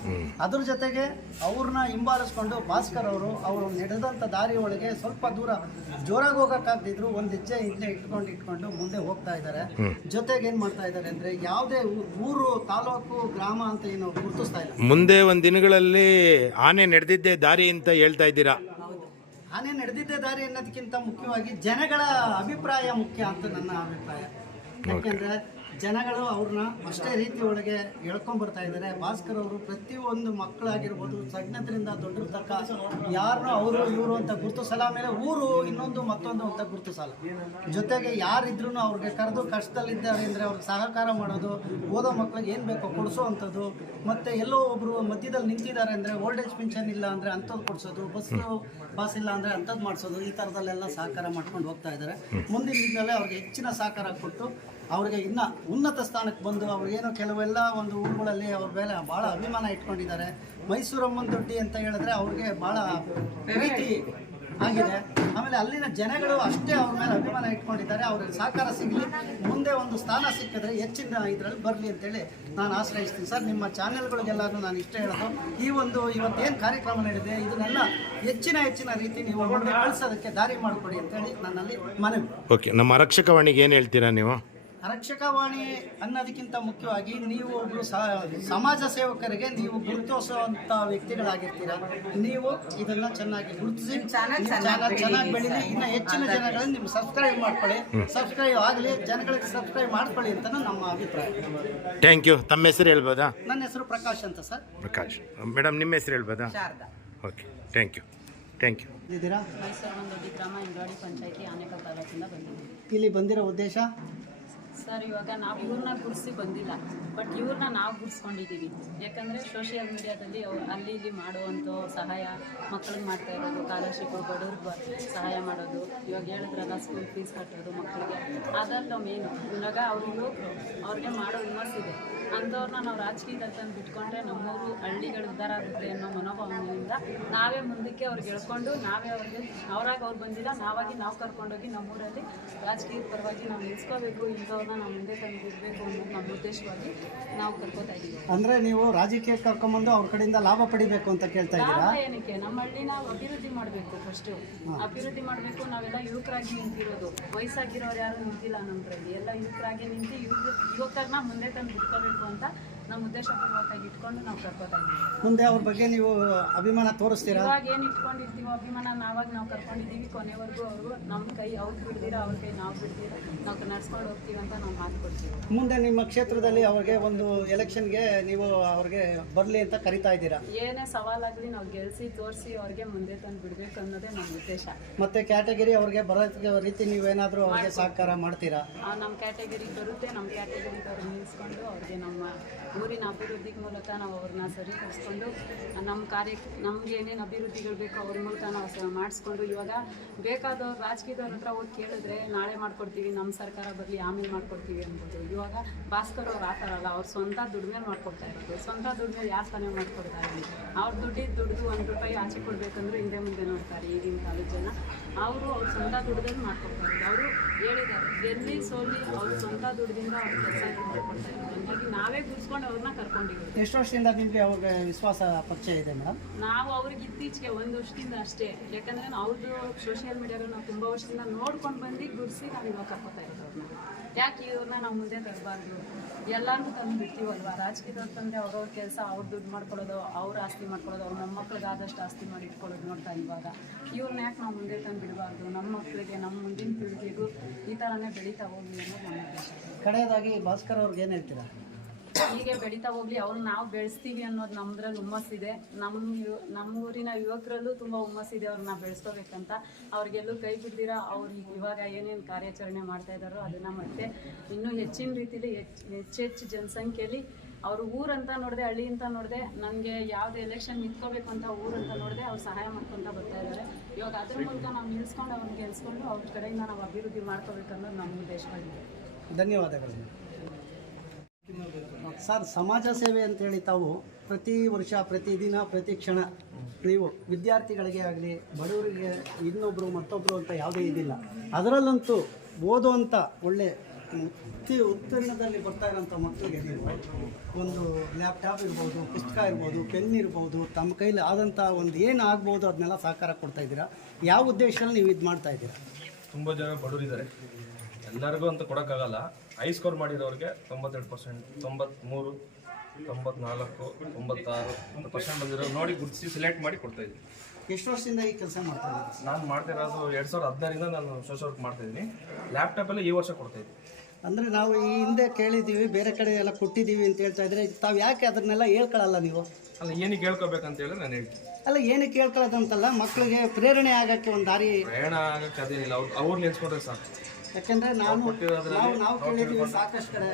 ಅದ್ರ ಜೊತೆಗೆ ಅವ್ರನ್ನ ಹಿಂಬಾಲಿಸ್ಕೊಂಡು ಭಾಸ್ಕರ್ ಅವರು ಅವರು ನಡೆದಂತ ದಾರಿ ಒಳಗೆ ಸ್ವಲ್ಪ ದೂರ ಜೋರಾಗಿ ಹೋಗಕ್ಕಾಗ್ದಿದ್ರು ಒಂದ್ ಹೆಜ್ಜೆ ಹಿಂದೆ ಇಟ್ಕೊಂಡು ಇಟ್ಕೊಂಡು ಮುಂದೆ ಹೋಗ್ತಾ ಇದ್ದಾರೆ. ಜೊತೆಗೆ ಏನ್ ಮಾಡ್ತಾ ಇದ್ದಾರೆ ಅಂದ್ರೆ ಯಾವುದೇ ಊರು ತಾಲೂಕು ಗ್ರಾಮ ಅಂತ ಏನು ಗುರುತಿಸ್ತಾ ಇಲ್ಲ. ಮುಂದೆ ಒಂದ್ ದಿನಗಳಲ್ಲಿ ಆನೆ ನಡೆದಿದ್ದೆ ದಾರಿ ಅಂತ ಹೇಳ್ತಾ ಇದ್ದೀರಾ? ಆನೆ ನಡೆದಿದ್ದ ದಾರಿ ಅನ್ನೋದಕ್ಕಿಂತ ಮುಖ್ಯವಾಗಿ ಜನಗಳ ಅಭಿಪ್ರಾಯ ಮುಖ್ಯ ಅಂತ ನನ್ನ ಅಭಿಪ್ರಾಯ. ಯಾಕೆಂದ್ರೆ ಜನಗಳು ಅವ್ರನ್ನ ಅಷ್ಟೇ ರೀತಿ ಒಳಗೆ ಎಳ್ಕೊಂಬರ್ತಾ ಇದ್ದಾರೆ. ಭಾಸ್ಕರ್ ಅವರು ಪ್ರತಿಯೊಂದು ಮಕ್ಕಳಾಗಿರ್ಬೋದು, ಸಣ್ಣದ್ರಿಂದ ದೊಡ್ಡ ತಕ್ಕ ಯಾರು ಅವರು ಇವರು ಅಂತ ಗುರುತಿಸಲ್ಲ ಆಮೇಲೆ ಊರು ಇನ್ನೊಂದು ಮತ್ತೊಂದು ಅಂತ ಗುರುತಿಸಲ್ಲ ಜೊತೆಗೆ ಯಾರಿದ್ರು ಅವ್ರಿಗೆ ಕರೆದು ಕಷ್ಟದಲ್ಲಿದ್ದಾರೆ ಅಂದರೆ ಅವ್ರಿಗೆ ಸಹಕಾರ ಮಾಡೋದು, ಓದೋ ಮಕ್ಕಳಿಗೆ ಏನು ಬೇಕೋ ಕೊಡಿಸೋ ಅಂಥದ್ದು, ಮತ್ತು ಎಲ್ಲೋ ಒಬ್ಬರು ಮಧ್ಯದಲ್ಲಿ ನಿಂತಿದ್ದಾರೆ ಅಂದರೆ ಓಲ್ಡ್ ಏಜ್ ಪಿನ್ಷನ್ ಇಲ್ಲ ಅಂದರೆ ಅಂಥದ್ದು ಕೊಡಿಸೋದು, ಬಸ್ ಪಾಸ್ ಇಲ್ಲ ಅಂದರೆ ಅಂಥದ್ದು ಮಾಡಿಸೋದು, ಈ ಥರದಲ್ಲೆಲ್ಲ ಸಹಕಾರ ಮಾಡ್ಕೊಂಡು ಹೋಗ್ತಾ ಇದ್ದಾರೆ. ಮುಂದಿನ ದಿನದಲ್ಲೇ ಅವ್ರಿಗೆ ಹೆಚ್ಚಿನ ಸಹಕಾರ ಕೊಟ್ಟು ಅವ್ರಿಗೆ ಇನ್ನ ಉನ್ನತ ಸ್ಥಾನಕ್ಕೆ ಬಂದು ಅವ್ರಿಗೇನೋ ಕೆಲವೆಲ್ಲ ಒಂದು ಊರುಗಳಲ್ಲಿ ಅವ್ರ ಮೇಲೆ ಭಾಳ ಅಭಿಮಾನ ಇಟ್ಕೊಂಡಿದ್ದಾರೆ. ಮೈಸೂರಮ್ಮನ ದೊಡ್ಡಿ ಅಂತ ಹೇಳಿದ್ರೆ ಅವ್ರಿಗೆ ಭಾಳ ಪ್ರೀತಿ ಆಗಿದೆ. ಆಮೇಲೆ ಅಲ್ಲಿನ ಜನಗಳು ಅಷ್ಟೇ ಅವ್ರ ಮೇಲೆ ಅಭಿಮಾನ ಇಟ್ಕೊಂಡಿದ್ದಾರೆ. ಅವ್ರಿಗೆ ಸಹಕಾರ ಸಿಗಲಿ, ಮುಂದೆ ಒಂದು ಸ್ಥಾನ ಸಿಕ್ಕಿದ್ರೆ ಹೆಚ್ಚಿನ ಇದರಲ್ಲಿ ಬರಲಿ ಅಂತೇಳಿ ನಾನು ಆಶ್ರಯಿಸ್ತೀನಿ. ಸರ್, ನಿಮ್ಮ ಚಾನೆಲ್ಗಳಿಗೆಲ್ಲರೂ ನಾನು ಇಷ್ಟ ಹೇಳೋದು, ಈ ಒಂದು ಇವತ್ತೇನು ಕಾರ್ಯಕ್ರಮ ನಡೆದಿದೆ, ಇದನ್ನೆಲ್ಲ ಹೆಚ್ಚಿನ ಹೆಚ್ಚಿನ ರೀತಿ ನೀವು ಕಳಿಸೋದಕ್ಕೆ ದಾರಿ ಮಾಡಿಕೊಡಿ ಅಂತೇಳಿ ನನ್ನಲ್ಲಿ ಮನವಿ. ಓಕೆ, ನಮ್ಮ ಆರಕ್ಷಕವಾಣಿಗೆ ಏನು ಹೇಳ್ತೀರಾ ನೀವು? ಆರಕ್ಷಕವಾಣಿ ಅನ್ನೋದಕ್ಕಿಂತ ಮುಖ್ಯವಾಗಿ ನೀವು ಒಬ್ಬರು ಸಮಾಜ ಸೇವಕರಿಗೆ ನೀವು ಗುರುತಿಸುವಂತ ವ್ಯಕ್ತಿಗಳಾಗಿರ್ತೀರಾ. ನೀವು ಇದನ್ನ ಚೆನ್ನಾಗಿ ಗುರುತಿಸಿ ಚೆನ್ನಾಗಿ ಬೆಳೀಲಿ ಇನ್ನು ಹೆಚ್ಚಿನ ಜನಗಳನ್ನು ನೀವು ಸಬ್ಸ್ಕ್ರೈಬ್ ಮಾಡ್ಕೊಳ್ಳಿ. ಸಬ್ಸ್ಕ್ರೈಬ್ ಆಗಲಿ ಜನಗಳಿಗೆ ಸಬ್ಸ್ಕ್ರೈಬ್ ಮಾಡ್ಕೊಳ್ಳಿ ಅಂತ ನಮ್ಮ ಅಭಿಪ್ರಾಯ. ಥ್ಯಾಂಕ್ ಯು ತಮ್ಮ ಹೆಸರು ಹೇಳ್ಬೋದಾ? ನನ್ನ ಹೆಸರು ಪ್ರಕಾಶ್ ಅಂತ ಸರ್. ಪ್ರಕಾಶ್. ಮೇಡಮ್ ನಿಮ್ಮ ಹೆಸರು ಹೇಳ್ಬೋದಾ? Sharada. Okay thank you thank you ಇದ್ದೀರಾ? ಮೈಸೂರು ಗ್ರಾಮ ಪಂಚಾಯತಿ ಆನೇಕಲ್ ತಾಲೂಕಿಂದ ಬಂದಿದ್ದೀವಿ ಇಲ್ಲಿ ಬಂದಿರೋ ಉದ್ದೇಶ? ಸರ್, ಇವಾಗ ನಾವು ಇವ್ರನ್ನ ಗುರ್ಸಿ ಬಂದಿಲ್ಲ. ಬಟ್ ಇವ್ರನ್ನ ನಾವು ಗುರ್ಸ್ಕೊಂಡಿದ್ದೀವಿ ಯಾಕಂದರೆ ಸೋಷಿಯಲ್ ಮೀಡಿಯಾದಲ್ಲಿ ಅಲ್ಲಿ ಇಲ್ಲಿ ಮಾಡುವಂಥ ಸಹಾಯ ಮಕ್ಕಳಿಗೆ ಮಾಡ್ತಾ ಇರೋದು ಸ್ಕಾಲರ್ಶಿಪ್ ಬಡವ್ರಿಗೆ ಸಹಾಯ ಮಾಡೋದು. ಇವಾಗ ಹೇಳಿದ್ರಲ್ಲ ಸ್ಕೂಲ್ ಫೀಸ್ ಕಟ್ಟೋದು ಮಕ್ಕಳಿಗೆ ಅದಲ್ಲ ಮೇನು. ಇವಾಗ ಅವ್ರು ಯುವಕರು ಅವ್ರಿಗೆ ಮಾಡೋ ಹುಮ್ಮಸ್ಸಿದೆ ಅಂಥವ್ರನ್ನ ನಾವು ರಾಜಕೀಯದಲ್ಲಿ ತಂದು ಬಿಟ್ಕೊಂಡ್ರೆ ನಮ್ಮೂರು ಹಳ್ಳಿಗಳು ಉದ್ಧಾರ ಆಗುತ್ತೆ ಅನ್ನೋ ಮನೋಭಾವನೆಯಿಂದ ನಾವೇ ಮುಂದಕ್ಕೆ ಅವ್ರಿಗೆ ಹೇಳ್ಕೊಂಡು ನಾವೇ ಅವ್ರಿಗೆ ಅವರಾಗಿ ಅವ್ರು ಬಂದಿಲ್ಲ ನಾವಾಗಿ ನಾವು ಕರ್ಕೊಂಡೋಗಿ ನಮ್ಮೂರಲ್ಲಿ ರಾಜಕೀಯದ ಪರವಾಗಿ ನಾವು ನಿಲ್ಸ್ಕೋಬೇಕು ಇಂಥವ್ರನ್ನ ನಾವು ಮುಂದೆ ತಂದು ಬಿಡಬೇಕು ಅನ್ನೋದು ನಮ್ಮ ಉದ್ದೇಶವಾಗಿ ನಾವು ಕರ್ಕೋತಾ ಇದ್ದೀವಿ ಅಂದರೆ ನೀವು ರಾಜಕೀಯ ಕರ್ಕೊಂಬಂದು ಅವ್ರ ಕಡೆಯಿಂದ ಲಾಭ ಪಡಿಬೇಕು ಅಂತ ಕೇಳ್ತಾ ಇದ್ದೀರಾ? ಏನಕ್ಕೆ? ನಮ್ಮ ಹಳ್ಳಿ ನಾವು ಅಭಿವೃದ್ಧಿ ಮಾಡಬೇಕು ಫಸ್ಟು ಅಭಿವೃದ್ಧಿ ಮಾಡಬೇಕು ನಾವೆಲ್ಲ ಯುವಕರಾಗಿ ನಿಂತಿರೋದು. ವಯಸ್ಸಾಗಿರೋರು ಯಾರು ನಿಂತಿಲ್ಲ ಕೈಲಿ ಎಲ್ಲ ಯುವಕರಾಗಿ ನಿಂತು ಯುವ ಯುವಕರನ್ನ ಮುಂದೆ ತಂದು ಬಿಟ್ಕೋಬೇಕು ಅಂತ ನಮ್ಮ ಉದ್ದೇಶಪೂರ್ವಕವಾಗಿ ಇಟ್ಕೊಂಡು ನಾವು ಕರ್ಕೋತಾ ಇದ್ದೀವಿ. ಮುಂದೆ ಅವ್ರ ಬಗ್ಗೆ ನೀವು ಅಭಿಮಾನ ತೋರಿಸ್ತೀರಾ? ಇವಾಗ ಏನು ಇಟ್ಕೊಂಡಿರ್ತೀವೋ ಅಭಿಮಾನ ನಾವಾಗ ನಾವು ಕರ್ಕೊಂಡಿದ್ದೀವಿ. ಕೊನೆವರೆಗೂ ಅವರು ನಮ್ಮ ಕೈ ಅವ್ರಿಗೆ ಬಿಡ್ದಿರ ಅವ್ರ ಕೈ ನಾವು ಬಿಡ್ದಿರ ನಾವು ನಡ್ಸ್ಕೊಂಡು ಹೋಗ್ತೀವಿ ಅಂತ ನಾವು ಮಾತು ಕೊಡ್ತೀವಿ. ಮುಂದೆ ನಿಮ್ಮ ಕ್ಷೇತ್ರದಲ್ಲಿ ಅವ್ರಿಗೆ ಒಂದು ಎಲೆಕ್ಷನ್ಗೆ ನೀವು ಅವ್ರಿಗೆ ಬರಲಿ ಅಂತ ಕರಿತಾ ಇದ್ದೀರಾ? ಏನೇ ಸವಾಲಾಗಲಿ ನಾವು ಗೆಲ್ಸಿ ತೋರಿಸಿ ಅವ್ರಿಗೆ ಮುಂದೆ ತಂದು ಬಿಡಬೇಕು ಅನ್ನೋದೇ ನಮ್ಮ ಉದ್ದೇಶ. ಮತ್ತೆ ಕ್ಯಾಟಗರಿ ಅವ್ರಿಗೆ ಬರೋ ರೀತಿ ನೀವೇನಾದರೂ ಅವ್ರಿಗೆ ಸಹಕಾರ ಮಾಡ್ತೀರಾ? ನಮ್ಮ ಕ್ಯಾಟಗರಿಗೆ ಬರುತ್ತೆ. ನಮ್ಮ ಕ್ಯಾಟಗರಿ ಅವ್ರು ನಿಲ್ಲಿಸ್ಕೊಂಡು ಅವ್ರಿಗೆ ನಮ್ಮ ಊರಿನ ಅಭಿವೃದ್ಧಿ ಮೂಲಕ ನಾವು ಅವ್ರನ್ನ ಸರಿಪಡಿಸ್ಕೊಂಡು, ನಮ್ಮ ಕಾರ್ಯ, ನಮ್ಗೆ ಏನೇನು ಅಭಿವೃದ್ಧಿಗಳು ಬೇಕೋ ಅವ್ರ ಮೂಲಕ ನಾವು ಮಾಡಿಸ್ಕೊಂಡು, ಇವಾಗ ಬೇಕಾದವ್ರು, ರಾಜಕೀಯದವ್ರ ಹತ್ರ ಹೋಗಿ ಕೇಳಿದ್ರೆ ನಾಳೆ ಮಾಡ್ಕೊಡ್ತೀವಿ ನಮ್ಮ ಸರ್ಕಾರ ಬರಲಿ, ಆಮೇಲೆ ಮಾಡ್ಕೊಡ್ತೀವಿ ಅನ್ಬೋದು ಇವಾಗ ಭಾಸ್ಕರ್ ಅವ್ರು ಆ ಥರ ಅಲ್ಲ, ಅವ್ರ ಸ್ವಂತ ದುಡಿಮೆ ಮಾಡ್ಕೊಡ್ತಾ ಇರೋದು. ಸ್ವಂತ ದುಡಿಮೆ ಯಾರು ತಾನೇ ಮಾಡ್ಕೊಡ್ತಾ ಇರಲಿ ಅವ್ರ ದುಡ್ಡಿದ್ದು ದುಡ್ದು ಒಂದು ರೂಪಾಯಿ ಆಚೆ ಕೊಡಬೇಕಂದ್ರೆ ಹಿಂದೆ ಮುಂದೆ ನೋಡ್ತಾರೆ ಈಗಿನ ಕಾಲದ ಜನ. ಅವರು ಅವ್ರ ಸ್ವಂತ ದುಡ್ದಲ್ಲಿ ಮಾಡ್ಕೊಡ್ತಾ ಇರೋದು. ಅವರು ಹೇಳಿದ್ದಾರೆ ಗೆಲ್ಲಿ ಸೋಲಿ ಅವ್ರ ಸ್ವಂತ ದುಡ್ಡಿಂದ ಅವ್ರ ಕೆಲಸ ಮಾಡ್ಕೊಡ್ತಾ ಇರೋದು. ಹಾಗಾಗಿ ನಾವೇ ಗುರ್ಸ್ಕೊಂಡು ಅವ್ರನ್ನ ಕರ್ಕೊಂಡಿದ್ದೀವಿ ಎಷ್ಟು ವರ್ಷದಿಂದ ನಿಮಗೆ ಅವ್ರಿಗೆ ವಿಶ್ವಾಸ ಪರಿಚಯ ಇದೆ ಮೇಡಮ್? ನಾವು ಅವ್ರಿಗೆ ಇತ್ತೀಚೆಗೆ ಒಂದು ವರ್ಷದಿಂದ ಅಷ್ಟೇ. ಯಾಕಂದ್ರೆ ಅವ್ರದ್ದು ಸೋಷಿಯಲ್ ಮೀಡಿಯಾಗಳು ನಾವು ತುಂಬ ವರ್ಷದಿಂದ ನೋಡ್ಕೊಂಡು ಬಂದು ಗುರ್ಸಿ ನಾವು ಇವಾಗ ಕರ್ಕೋತಾ ಇರೋದು ಅವ್ರನ್ನ ಯಾಕೆ ಇವ್ರನ್ನ ನಾವು ಮುಂದೆ ತರಬಾರ್ದು? ಎಲ್ಲಾನು ತಂದು ಬಿಡ್ತೀವಲ್ವಾ? ರಾಜಕೀಯದವ್ರು ತಂದರೆ ಅವ್ರವ್ರ ಕೆಲಸ ಅವ್ರು ದುಡ್ಡು ಮಾಡ್ಕೊಳ್ಳೋದು ಅವ್ರ ಆಸ್ತಿ ಮಾಡ್ಕೊಳ್ಳೋದು ಅವ್ರ ನಮ್ಮ ಮಕ್ಳಿಗೆ ಆದಷ್ಟು ಆಸ್ತಿ ಮಾಡಿ ಇಟ್ಕೊಳ್ಳೋದು ನೋಡ್ತಾ ಇವಾಗ. ಇವ್ರನ್ನ ಯಾಕೆ ನಾವು ಮುಂದೆ ತಂದು ಬಿಡಬಾರ್ದು? ನಮ್ಮ ಮಕ್ಕಳಿಗೆ ನಮ್ಮ ಮುಂದಿನ ಪೀಳಿಗೆಗೂ ಈ ಥರನೇ ಬೆಳೀತಾ ಹೋಗಿ ಅನ್ನೋದು ನಮ್ಮ ಉದ್ದೇಶ. ಕಡೆಯದಾಗಿ ಭಾಸ್ಕರ್ ಅವ್ರಿಗೆ ಏನು ಹೇಳ್ತೀರಾ? ಹೀಗೆ ಬೆಳೀತಾ ಹೋಗ್ಲಿ ಅವ್ರು ನಾವು ಬೆಳೆಸ್ತೀವಿ ಅನ್ನೋದು ನಮ್ದ್ರಲ್ಲಿ ಹುಮ್ಮಸ್ಸಿದೆ ನಮ್ಮ ನಮ್ಮ ಊರಿನ ಯುವಕರಲ್ಲೂ ತುಂಬ ಹುಮ್ಮಸ್ಸಿದೆ ಅವ್ರನ್ನ ಬೆಳೆಸ್ಕೋಬೇಕಂತ. ಅವ್ರಿಗೆಲ್ಲೂ ಕೈ ಬಿಡ್ದಿರ, ಅವ್ರು ಇವಾಗ ಏನೇನು ಕಾರ್ಯಾಚರಣೆ ಮಾಡ್ತಾ ಇದ್ದಾರೋ ಅದನ್ನು ಮತ್ತೆ ಇನ್ನೂ ಹೆಚ್ಚಿನ ರೀತಿಯಲ್ಲಿ ಹೆಚ್ಚು ಹೆಚ್ಚೆಚ್ಚು ಜನಸಂಖ್ಯೆಯಲ್ಲಿ ಅವರು ಊರಂತ ನೋಡಿದೆ, ಹಳ್ಳಿ ಅಂತ ನೋಡಿದೆ, ನನಗೆ ಯಾವುದೇ ಎಲೆಕ್ಷನ್ ನಿಂತ್ಕೋಬೇಕು ಅಂತ ಊರಂತ ನೋಡಿದೆ, ಅವ್ರು ಸಹಾಯ ಮಾಡ್ಕೊತ ಬರ್ತಾ ಇದ್ದಾರೆ ಇವಾಗ ಅದ್ರ ಮೂಲಕ ನಾವು ನಿಲ್ಸ್ಕೊಂಡು ಅವ್ರನ್ನ ಗೆಲ್ಸ್ಕೊಂಡು ಅವ್ರ ಕಡೆಯಿಂದ ನಾವು ಅಭಿವೃದ್ಧಿ ಮಾಡ್ಕೋಬೇಕನ್ನೋದು ನಮ್ಮ ಉದ್ದೇಶವಾಗಿದೆ. ಧನ್ಯವಾದಗಳು. ಸರ್, ಸಮಾಜ ಸೇವೆ ಅಂತೇಳಿ ತಾವು ಪ್ರತಿ ವರ್ಷ ಪ್ರತಿದಿನ ಪ್ರತಿ ಕ್ಷಣ ನೀವು ವಿದ್ಯಾರ್ಥಿಗಳಿಗೆ ಆಗಲಿ, ಬಡವರಿಗೆ ಇನ್ನೊಬ್ಬರು ಮತ್ತೊಬ್ಬರು ಅಂತ ಯಾವುದೇ ಇದಿಲ್ಲ. ಅದರಲ್ಲಂತೂ ಓದುವಂಥ ಒಳ್ಳೆ ಉತ್ತಿ, ಉತ್ತೀರ್ಣದಲ್ಲಿ ಬರ್ತಾ ಇರೋಂಥ ಮಕ್ಕಳಿಗೆ ನೀವು ಒಂದು ಲ್ಯಾಪ್ಟಾಪ್ ಇರ್ಬೋದು, ಪುಸ್ತಕ ಇರ್ಬೋದು ಪೆನ್ ಇರ್ಬೋದು, ತಮ್ಮ ಕೈಲಿ ಆದಂಥ ಒಂದು ಏನು ಆಗ್ಬೋದು ಅದನ್ನೆಲ್ಲ ಸಹಕಾರ ಕೊಡ್ತಾ ಇದ್ದೀರಾ? ಯಾವ ಉದ್ದೇಶದಲ್ಲಿ ನೀವು ಇದು ಮಾಡ್ತಾ ಇದ್ದೀರಾ? ತುಂಬ ಜನ ಬಡವರಿದ್ದಾರೆ. ಎಲ್ಲರಿಗೂ ಅಂತ ಕೊಡೋಕ್ಕಾಗಲ್ಲ. ಹೈ ಸ್ಕೋರ್ ಮಾಡಿದವ್ರಿಗೆ ತೊಂಬತ್ತೆರಡು ಪರ್ಸೆಂಟ್ ತೊಂಬತ್ತ್ಮೂರು ತೊಂಬತ್ನಾಲ್ಕು ತೊಂಬತ್ತಾರು ಒಂದು ಪರ್ಸೆಂಟ್ ಬಂದಿರೋ ನೋಡಿ ಗುರುತಿಸಿ ಸೆಲೆಕ್ಟ್ ಮಾಡಿ ಕೊಡ್ತಾ ಇದ್ದೀನಿ. ಎಷ್ಟು ವರ್ಷದಿಂದ ಈ ಕೆಲಸ ಮಾಡ್ತಾ ಇದ್ದೀರಾ? ನಾನು ಮಾಡ್ತಿರೋದು ಎರಡು ಸಾವಿರದ ಹದಿನಾರಿಂದ ನಾನು ಸೋಷಲ್ ವರ್ಕ್ ಮಾಡ್ತಾ ಇದ್ದೀನಿ. ಲ್ಯಾಪ್ಟಾಪಲ್ಲಿ ಈ ವರ್ಷ ಕೊಡ್ತಾ ಇದ್ದೀನಿ. ಅಂದರೆ ನಾವು ಈ ಹಿಂದೆ ಕೇಳಿದ್ದೀವಿ ಬೇರೆ ಕಡೆ ಎಲ್ಲ ಕೊಟ್ಟಿದ್ದೀವಿ ಅಂತ ಹೇಳ್ತಾ ಇದ್ರೆ ತಾವು ಯಾಕೆ ಅದನ್ನೆಲ್ಲ ಹೇಳ್ಕೊಳ್ಳಲ್ಲ ನೀವು? ಅಲ್ಲ ಏನಕ್ಕೆ ಹೇಳ್ಕೊಬೇಕಂತ ಹೇಳಿ ನಾನು ಹೇಳ್ತೀನಿ. ಅಲ್ಲ ಏನಕ್ಕೆ ಹೇಳ್ಕೊಳ್ಳೋದಂತಲ್ಲ ಮಕ್ಕಳಿಗೆ ಪ್ರೇರಣೆ ಆಗೋಕ್ಕೆ ಒಂದು ದಾರಿ ಪ್ರಯಾಣ ಆಗಕ್ಕೆ ಅದೇನಿಲ್ಲ ಅವ್ರು ಅವ್ರು ನೆನ್ಸ್ಕೊಂಡ್ರೆ ಸಾಕು. ಯಾಕೆಂದ್ರೆ ನಾನು ನಾವು ನಾವು ಕೇಳಿದ್ದೀವಿ ಸಾಕಷ್ಟು ಕಡೆ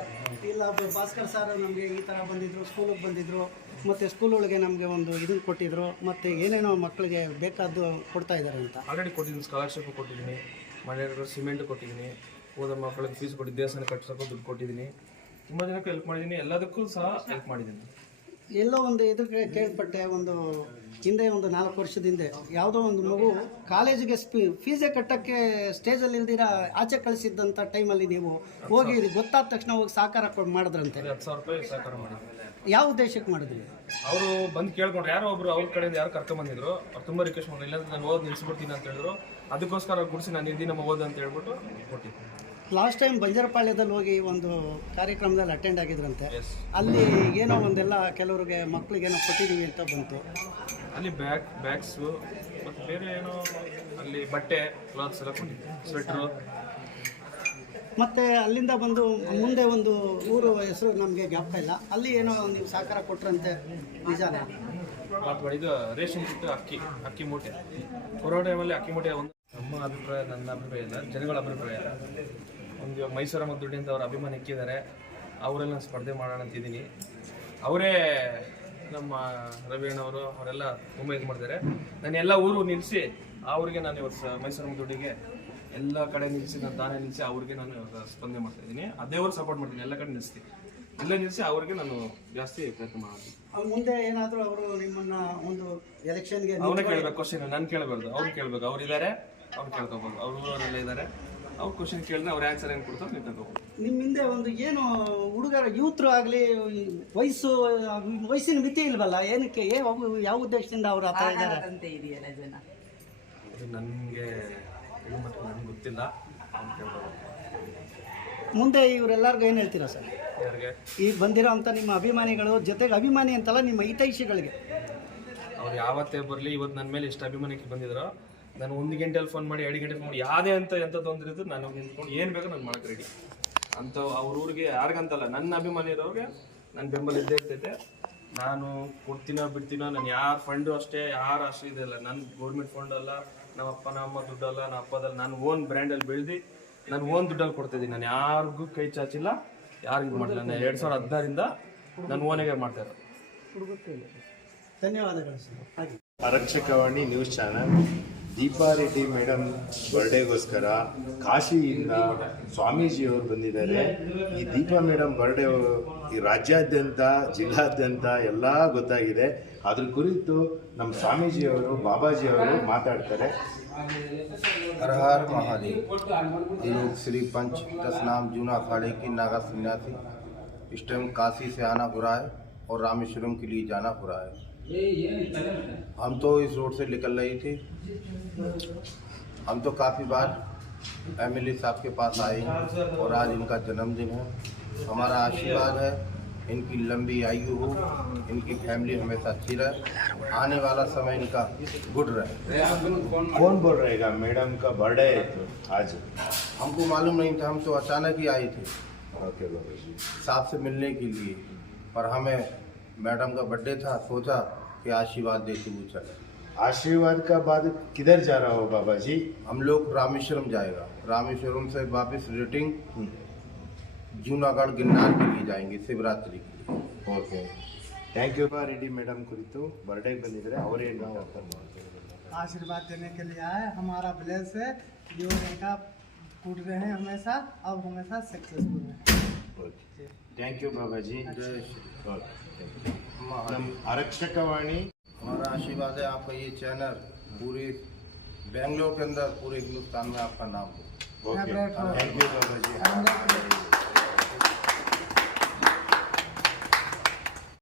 ಇಲ್ಲ ಭಾಸ್ಕರ್ ಸರ್ ನಮಗೆ ಈ ಥರ ಬಂದಿದ್ರು ಸ್ಕೂಲಿಗೆ ಬಂದಿದ್ರು ಮತ್ತು ಸ್ಕೂಲ್ ಒಳಗೆ ನಮಗೆ ಒಂದು ಇದನ್ನು ಕೊಟ್ಟಿದ್ರು ಮತ್ತು ಏನೇನೋ ಮಕ್ಕಳಿಗೆ ಬೇಕಾದ್ದು ಕೊಡ್ತಾ ಇದ್ದಾರೆ ಅಂತ. ಆಲ್ರೆಡಿ ಕೊಟ್ಟಿದ್ದೀನಿ ಸ್ಕಾಲರ್ಶಿಪ್ ಕೊಟ್ಟಿದ್ದೀನಿ ಮನೆಯವ್ರಿಗೆ ಸಿಮೆಂಟ್ ಕೊಟ್ಟಿದ್ದೀನಿ ಓದೋ ಮಕ್ಕಳಿಗೆ ಫೀಸ್ ಕೊಟ್ಟು ದೇವಸ್ಥಾನ ಕಟ್ಸೋಕ್ಕೂ ದುಡ್ಡು ಕೊಟ್ಟಿದ್ದೀನಿ. ತುಂಬ ಜನಕ್ಕೆ ಹೆಲ್ಪ್ ಮಾಡಿದ್ದೀನಿ ಎಲ್ಲದಕ್ಕೂ ಸಹ ಹೆಲ್ಪ್ ಮಾಡಿದ್ದೀನಿ. ಎಲ್ಲೋ ಒಂದು ಎದುರು ಕಡೆ ಕೇಳ್ಪಟ್ಟೆ ಒಂದು ಹಿಂದೆ ಒಂದು ನಾಲ್ಕು ವರ್ಷದ ಹಿಂದೆ ಯಾವುದೋ ಒಂದು ಮಗು ಕಾಲೇಜಿಗೆ ಸ್ಪೀ ಫೀಸೆ ಕಟ್ಟೋಕ್ಕೆ ಸ್ಟೇಜಲ್ಲಿ ಇಲ್ದಿರ ಆಚೆ ಕಳಿಸಿದ್ದಂಥ ಟೈಮಲ್ಲಿ ನೀವು ಹೋಗಿ ಇದು ಗೊತ್ತಾದ ತಕ್ಷಣ ಹೋಗಿ ಸಹಕಾರ ಮಾಡಿದ್ರಂತೆ. ಹತ್ತು ಸಾವಿರ ರೂಪಾಯಿ ಸಹಕಾರ ಮಾಡಿದ್ದೀನಿ ಯಾವ ಉದ್ದೇಶಕ್ಕೆ ಮಾಡಿದ್ರಿ? ಅವರು ಬಂದು ಕೇಳ್ಕೊಂಡ್ರು. ಯಾರೋ ಒಬ್ರು ಅವ್ರ ಕಡೆಯಿಂದ ಯಾರು ಕರ್ಕೊಂಬಂದಿದ್ರು ಅವ್ರು ತುಂಬ ರಿಕ್ವೆಸ್ಟ್ ಮಾಡಿದ್ರು. ಇಲ್ಲಾಂದ್ರೆ ನಾನು ಓದ್ ನಿಲ್ಸ್ಬಿಡ್ತೀನಿ ಅಂತ ಹೇಳಿದ್ರು. ಅದಕ್ಕೋಸ್ಕರ ಗುಡಿಸಿ ನಾನು ಇದ್ದೀನಿ ನಮ್ಮ ಓದ್ ಅಂತ ಹೇಳ್ಬಿಟ್ಟು ಕೊಟ್ಟಿದ್ದೆ ಲಾಸ್ಟ್ ಟೈಮ್ ಬಂಜರಪಾಳ್ಯದಲ್ಲಿ ಹೋಗಿ ಒಂದು ಕಾರ್ಯಕ್ರಮದಲ್ಲಿ ಅಟೆಂಡ್ ಆಗಿದ್ರಂತೆ. ಅಲ್ಲಿ ಏನೋ ಒಂದೆಲ್ಲ ಕೆಲವರಿಗೆ ಮಕ್ಕಳಿಗೇನೋ ಕೊಟ್ಟಿದ್ದೀವಿ ಅಂತ ಬಂತು. ಅಲ್ಲಿ ಬ್ಯಾಗ್ ಬ್ಯಾಗ್ಸು ಮತ್ತು ಬೇರೆ ಏನೋ ಅಲ್ಲಿ ಬಟ್ಟೆ ಕ್ಲಾತ್ಸ್ ಎಲ್ಲ ಕೊಟ್ಟಿದ್ದೆ ಸ್ವೆಟ್ರು ಮತ್ತು ಅಲ್ಲಿಂದ ಬಂದು ಮುಂದೆ ಒಂದು ಊರು ಹೆಸರು ನಮಗೆ ಜ್ಞಾಪಕ ಇಲ್ಲ. ಅಲ್ಲಿ ಏನೋ ನೀವು ಸಹಕಾರ ಕೊಟ್ರಂತೆ ನಿಜಾನ? ಮತ್ತು ಇದು ರೇಷನ್ ಕಿಟ್ ಅಕ್ಕಿ ಅಕ್ಕಿ ಮೂಟೆ. ಕೊರೋನಾ ಟೈಮಲ್ಲಿ ಅಕ್ಕಿ ಮೂಟೆ ಒಂದು. ನಮ್ಮ ಅಭಿಪ್ರಾಯ ನನ್ನ ಅಭಿಪ್ರಾಯ ಇಲ್ಲ ಜನಗಳ ಅಭಿಪ್ರಾಯ ಒಂದು ಮೈಸೂರ ದುಡ್ಡಿ ಅಂತ ಅವ್ರ ಅಭಿಮಾನ ಇಕ್ಕಿದ್ದಾರೆ. ಅವರೆಲ್ಲ ನಾನು ಸ್ಪರ್ಧೆ ಮಾಡೋಣ ಅಂತಿದ್ದೀನಿ ಅವರೇ ನಮ್ಮ ರವಿ ಅಣ್ಣವರು ಅವರೆಲ್ಲ ತುಂಬ ಇದು ಮಾಡಿದ್ದಾರೆ ನಾನು ಎಲ್ಲ ಊರು ನಿಲ್ಲಿಸಿ ಅವ್ರಿಗೆ ನಾನು ಇವತ್ತು ಮೈಸೂರು ದುಡ್ಡಿಗೆ ಎಲ್ಲ ಕಡೆ ನಿಲ್ಲಿಸಿ ನಾನು ತಾನೇ ನಿಲ್ಲಿಸಿ ಅವ್ರಿಗೆ ನಾನು ಸ್ಪಂದನೆ ಮಾಡ್ತಾ ಇದ್ದೀನಿ. ಅದೇ ಅವ್ರು ಸಪೋರ್ಟ್ ಮಾಡ್ತೀನಿ ಎಲ್ಲ ಕಡೆ ನಿಲ್ಲಿಸ್ತೀನಿ ಎಲ್ಲ ನಿಲ್ಲಿಸಿ ಅವ್ರಿಗೆ ನಾನು ಜಾಸ್ತಿ ಪ್ರಯತ್ನ ಮಾಡ್ತೀನಿ. ಅವ್ರು ಮುಂದೆ ಏನಾದರೂ ಅವರು ನಿಮ್ಮನ್ನ ಒಂದು ಎಲೆಕ್ಷನ್ಗೆ ಅವನೇ ಕೇಳಬೇಕು ಕ್ವಶನ್ ನಾನು ಕೇಳಬಾರ್ದು. ಅವ್ರು ಕೇಳ್ಬೇಕು. ಅವ್ರು ಇದ್ದಾರೆ ಅವ್ರು ಕೇಳ್ಕೊಬೋದು. ಅವ್ರ ಊರಲ್ಲೇ ಇದ್ದಾರೆ. ಅವ್ರು ಕ್ವಶನ್ ಕೇಳಿದ್ರೆ ಅವ್ರ ಆನ್ಸರ್ ಏನು ಕೊಡ್ತಾರೆ ನೀವು ತಗೋಬೋದು. ನಿಮ್ಮ ಹಿಂದೆ ಒಂದು ಏನು ಹುಡುಗರ ಯೂತ್ರು ಆಗಲಿ ವಯಸ್ಸು ವಯಸ್ಸಿನ ಮಿತಿ ಇಲ್ವಲ್ಲ ಏನಕ್ಕೆ ಏ ಯಾವ ಉದ್ದೇಶದಿಂದ ಅವ್ರು ಆ ಥರ ಇದ್ದಾರೆ? ಅಂತೆ ಇದೆಯಲ್ಲ ಜನ? ಅದು ನನಗೆ ಮತ್ತು ನನಗೆ ಗೊತ್ತಿಲ್ಲ. ಅವ್ನು ಕೇಳ್ಬೋದು ಮುಂದೆ ಇವರೆಲ್ಲರಿಗೂ ಏನು ಹೇಳ್ತೀರಾ ಸರ್? ಯಾರಿಗೆ? ಈಗ ಬಂದಿರೋ ಅಂಥ ನಿಮ್ಮ ಅಭಿಮಾನಿಗಳು ಜೊತೆಗೆ ಅಭಿಮಾನಿ ಅಂತಲ್ಲ ನಿಮ್ಮ ಹಿತೈಷಿಗಳಿಗೆ. ಅವ್ರು ಯಾವತ್ತೇ ಬರಲಿ ಇವತ್ತು ನನ್ನ ಮೇಲೆ ಎಷ್ಟು ಅಭಿಮಾನಕ್ಕೆ ಬಂದಿದ್ರು ನಾನು ಒಂದು ಗಂಟೆಯಲ್ಲಿ ಫೋನ್ ಮಾಡಿ ಎರಡು ಗಂಟೆ ಫೋನ್ ಮಾಡಿ ಯಾವುದೇ ಅಂತ ಎಂಥ ತೊಂದರೆ ಇದ್ದು ನಾನು ನಿಂತ್ಕೊಂಡು ಏನು ಬೇಕೋ ನಾನು ಮಾಡಕ್ಕೆ ರೆಡಿ ಅಂತ ಅವ್ರ ಊರಿಗೆ ಯಾರಿಗಂತಲ್ಲ ನನ್ನ ಅಭಿಮಾನಿ ಇರೋರಿಗೆ ನನ್ನ ಬೆಂಬಲ ಇದ್ದೇ ಇರ್ತೈತೆ. ನಾನು ಕೊಡ್ತೀನೋ ಬಿಡ್ತೀನೋ ನಾನು ಯಾರು ಫಂಡು ಅಷ್ಟೇ ಯಾರು ಅಷ್ಟು ಇದೆಲ್ಲ ನನ್ನ ಗೌರ್ಮೆಂಟ್ ಫಂಡ್ ಅಲ್ಲ ನಮ್ಮ ಅಪ್ಪ ನಮ್ಮ ಅಮ್ಮ ದುಡ್ಡಲ್ಲ ನಮ್ಮ ಅಪ್ಪದಲ್ಲ ನಾನು ಓನ್ ಬ್ರ್ಯಾಂಡಲ್ಲಿ ಬೆಳೆದು ನಾನು ಓನ್ ದುಡ್ಡಲ್ಲಿ ಕೊಡ್ತಿದ್ದೀನಿ ನಾನು ಯಾರಿಗೂ ಕೈ ಚಾಚಿಲ್ಲ ಯಾರಿಗೂ ಇದು ಮಾಡಿಲ್ಲ ನಾನು ಎರಡು ಸಾವಿರದ ಹದಿನಾರಿಂದ ನಾನು ಓನಾಗೆ ಮಾಡ್ತಾ ಇರೋದು. ಧನ್ಯವಾದಗಳು ಸರ್. ಹಾಗೆ. Arakshakavani news channel. Deepa Reddy madam ಬರ್ಡೇಗೋಸ್ಕರ ಕಾಶಿಯಿಂದ ಸ್ವಾಮೀಜಿಯವರು ಬಂದಿದ್ದಾರೆ ಈ ದೀಪಾ ಮೇಡಮ್ ಬರ್ಡೇ ಈ ರಾಜ್ಯಾದ್ಯಂತ ಜಿಲ್ಲಾದ್ಯಂತ ಎಲ್ಲ ಗೊತ್ತಾಗಿದೆ ಅದ್ರ ಕುರಿತು ನಮ್ಮ ಸ್ವಾಮೀಜಿಯವರು ಬಾಬಾಜಿಯವರು ಮಾತಾಡ್ತಾರೆ हर हर महादेव ये लोग श्री पंच दस नाम जूना अखाड़े की नागा सन्यासी इस टाइम काशी से आना हो रहा है और रामेश्वरम के लिए जाना हो रहा है हम तो इस रोड से निकल रहे थे। हम तो काफ़ी बार एमएलए साहब के पास आए हैं और आज इनका जन्मदिन है। हमारा आशीर्वाद है इनकी लंबी आयु हो इनकी फैमिली हमेशा अच्छी रहे। आने वाला समय इनका गुड रहे। कौन बोल रहेगा? मैडम का बर्थडे है तो आज। हमको मालूम नहीं था हम तो अचानक ही आए थे। साहब से मिलने के लिए। पर हमें मैडम का बर्थडे था सोचा कि आशीर्वाद देते हुए चले आशीर्वाद का बाद किधर जा रहा हो बाबा जी हम लोग रामेश्वरम जाएगा रामेश्वरम से वापस रिटिंग जूनागढ़ गिरनार के लिए जाएंगे शिवरात्रि के लिए okay thank you Reddy madam ಕುರಿತು ಬರ್ಡೇಗೆ ಬಂದಿದ್ದಾರೆ ಅವರೇನು आशीर्वाद देने के लिए आए हमारा ब्लेस है जो रेखा टूट रहे हैं हमेशा अब हमेशा सक्सेसफुल है okay thank you Babaji okay ನಮ್ಮ आरक्षक वाणी। हमारा आशीर्वाद है आपका ये चैनल पूरे बेंगलोर के अंदर पूरे हिंदुस्तान में आपका नाम हो। Thank you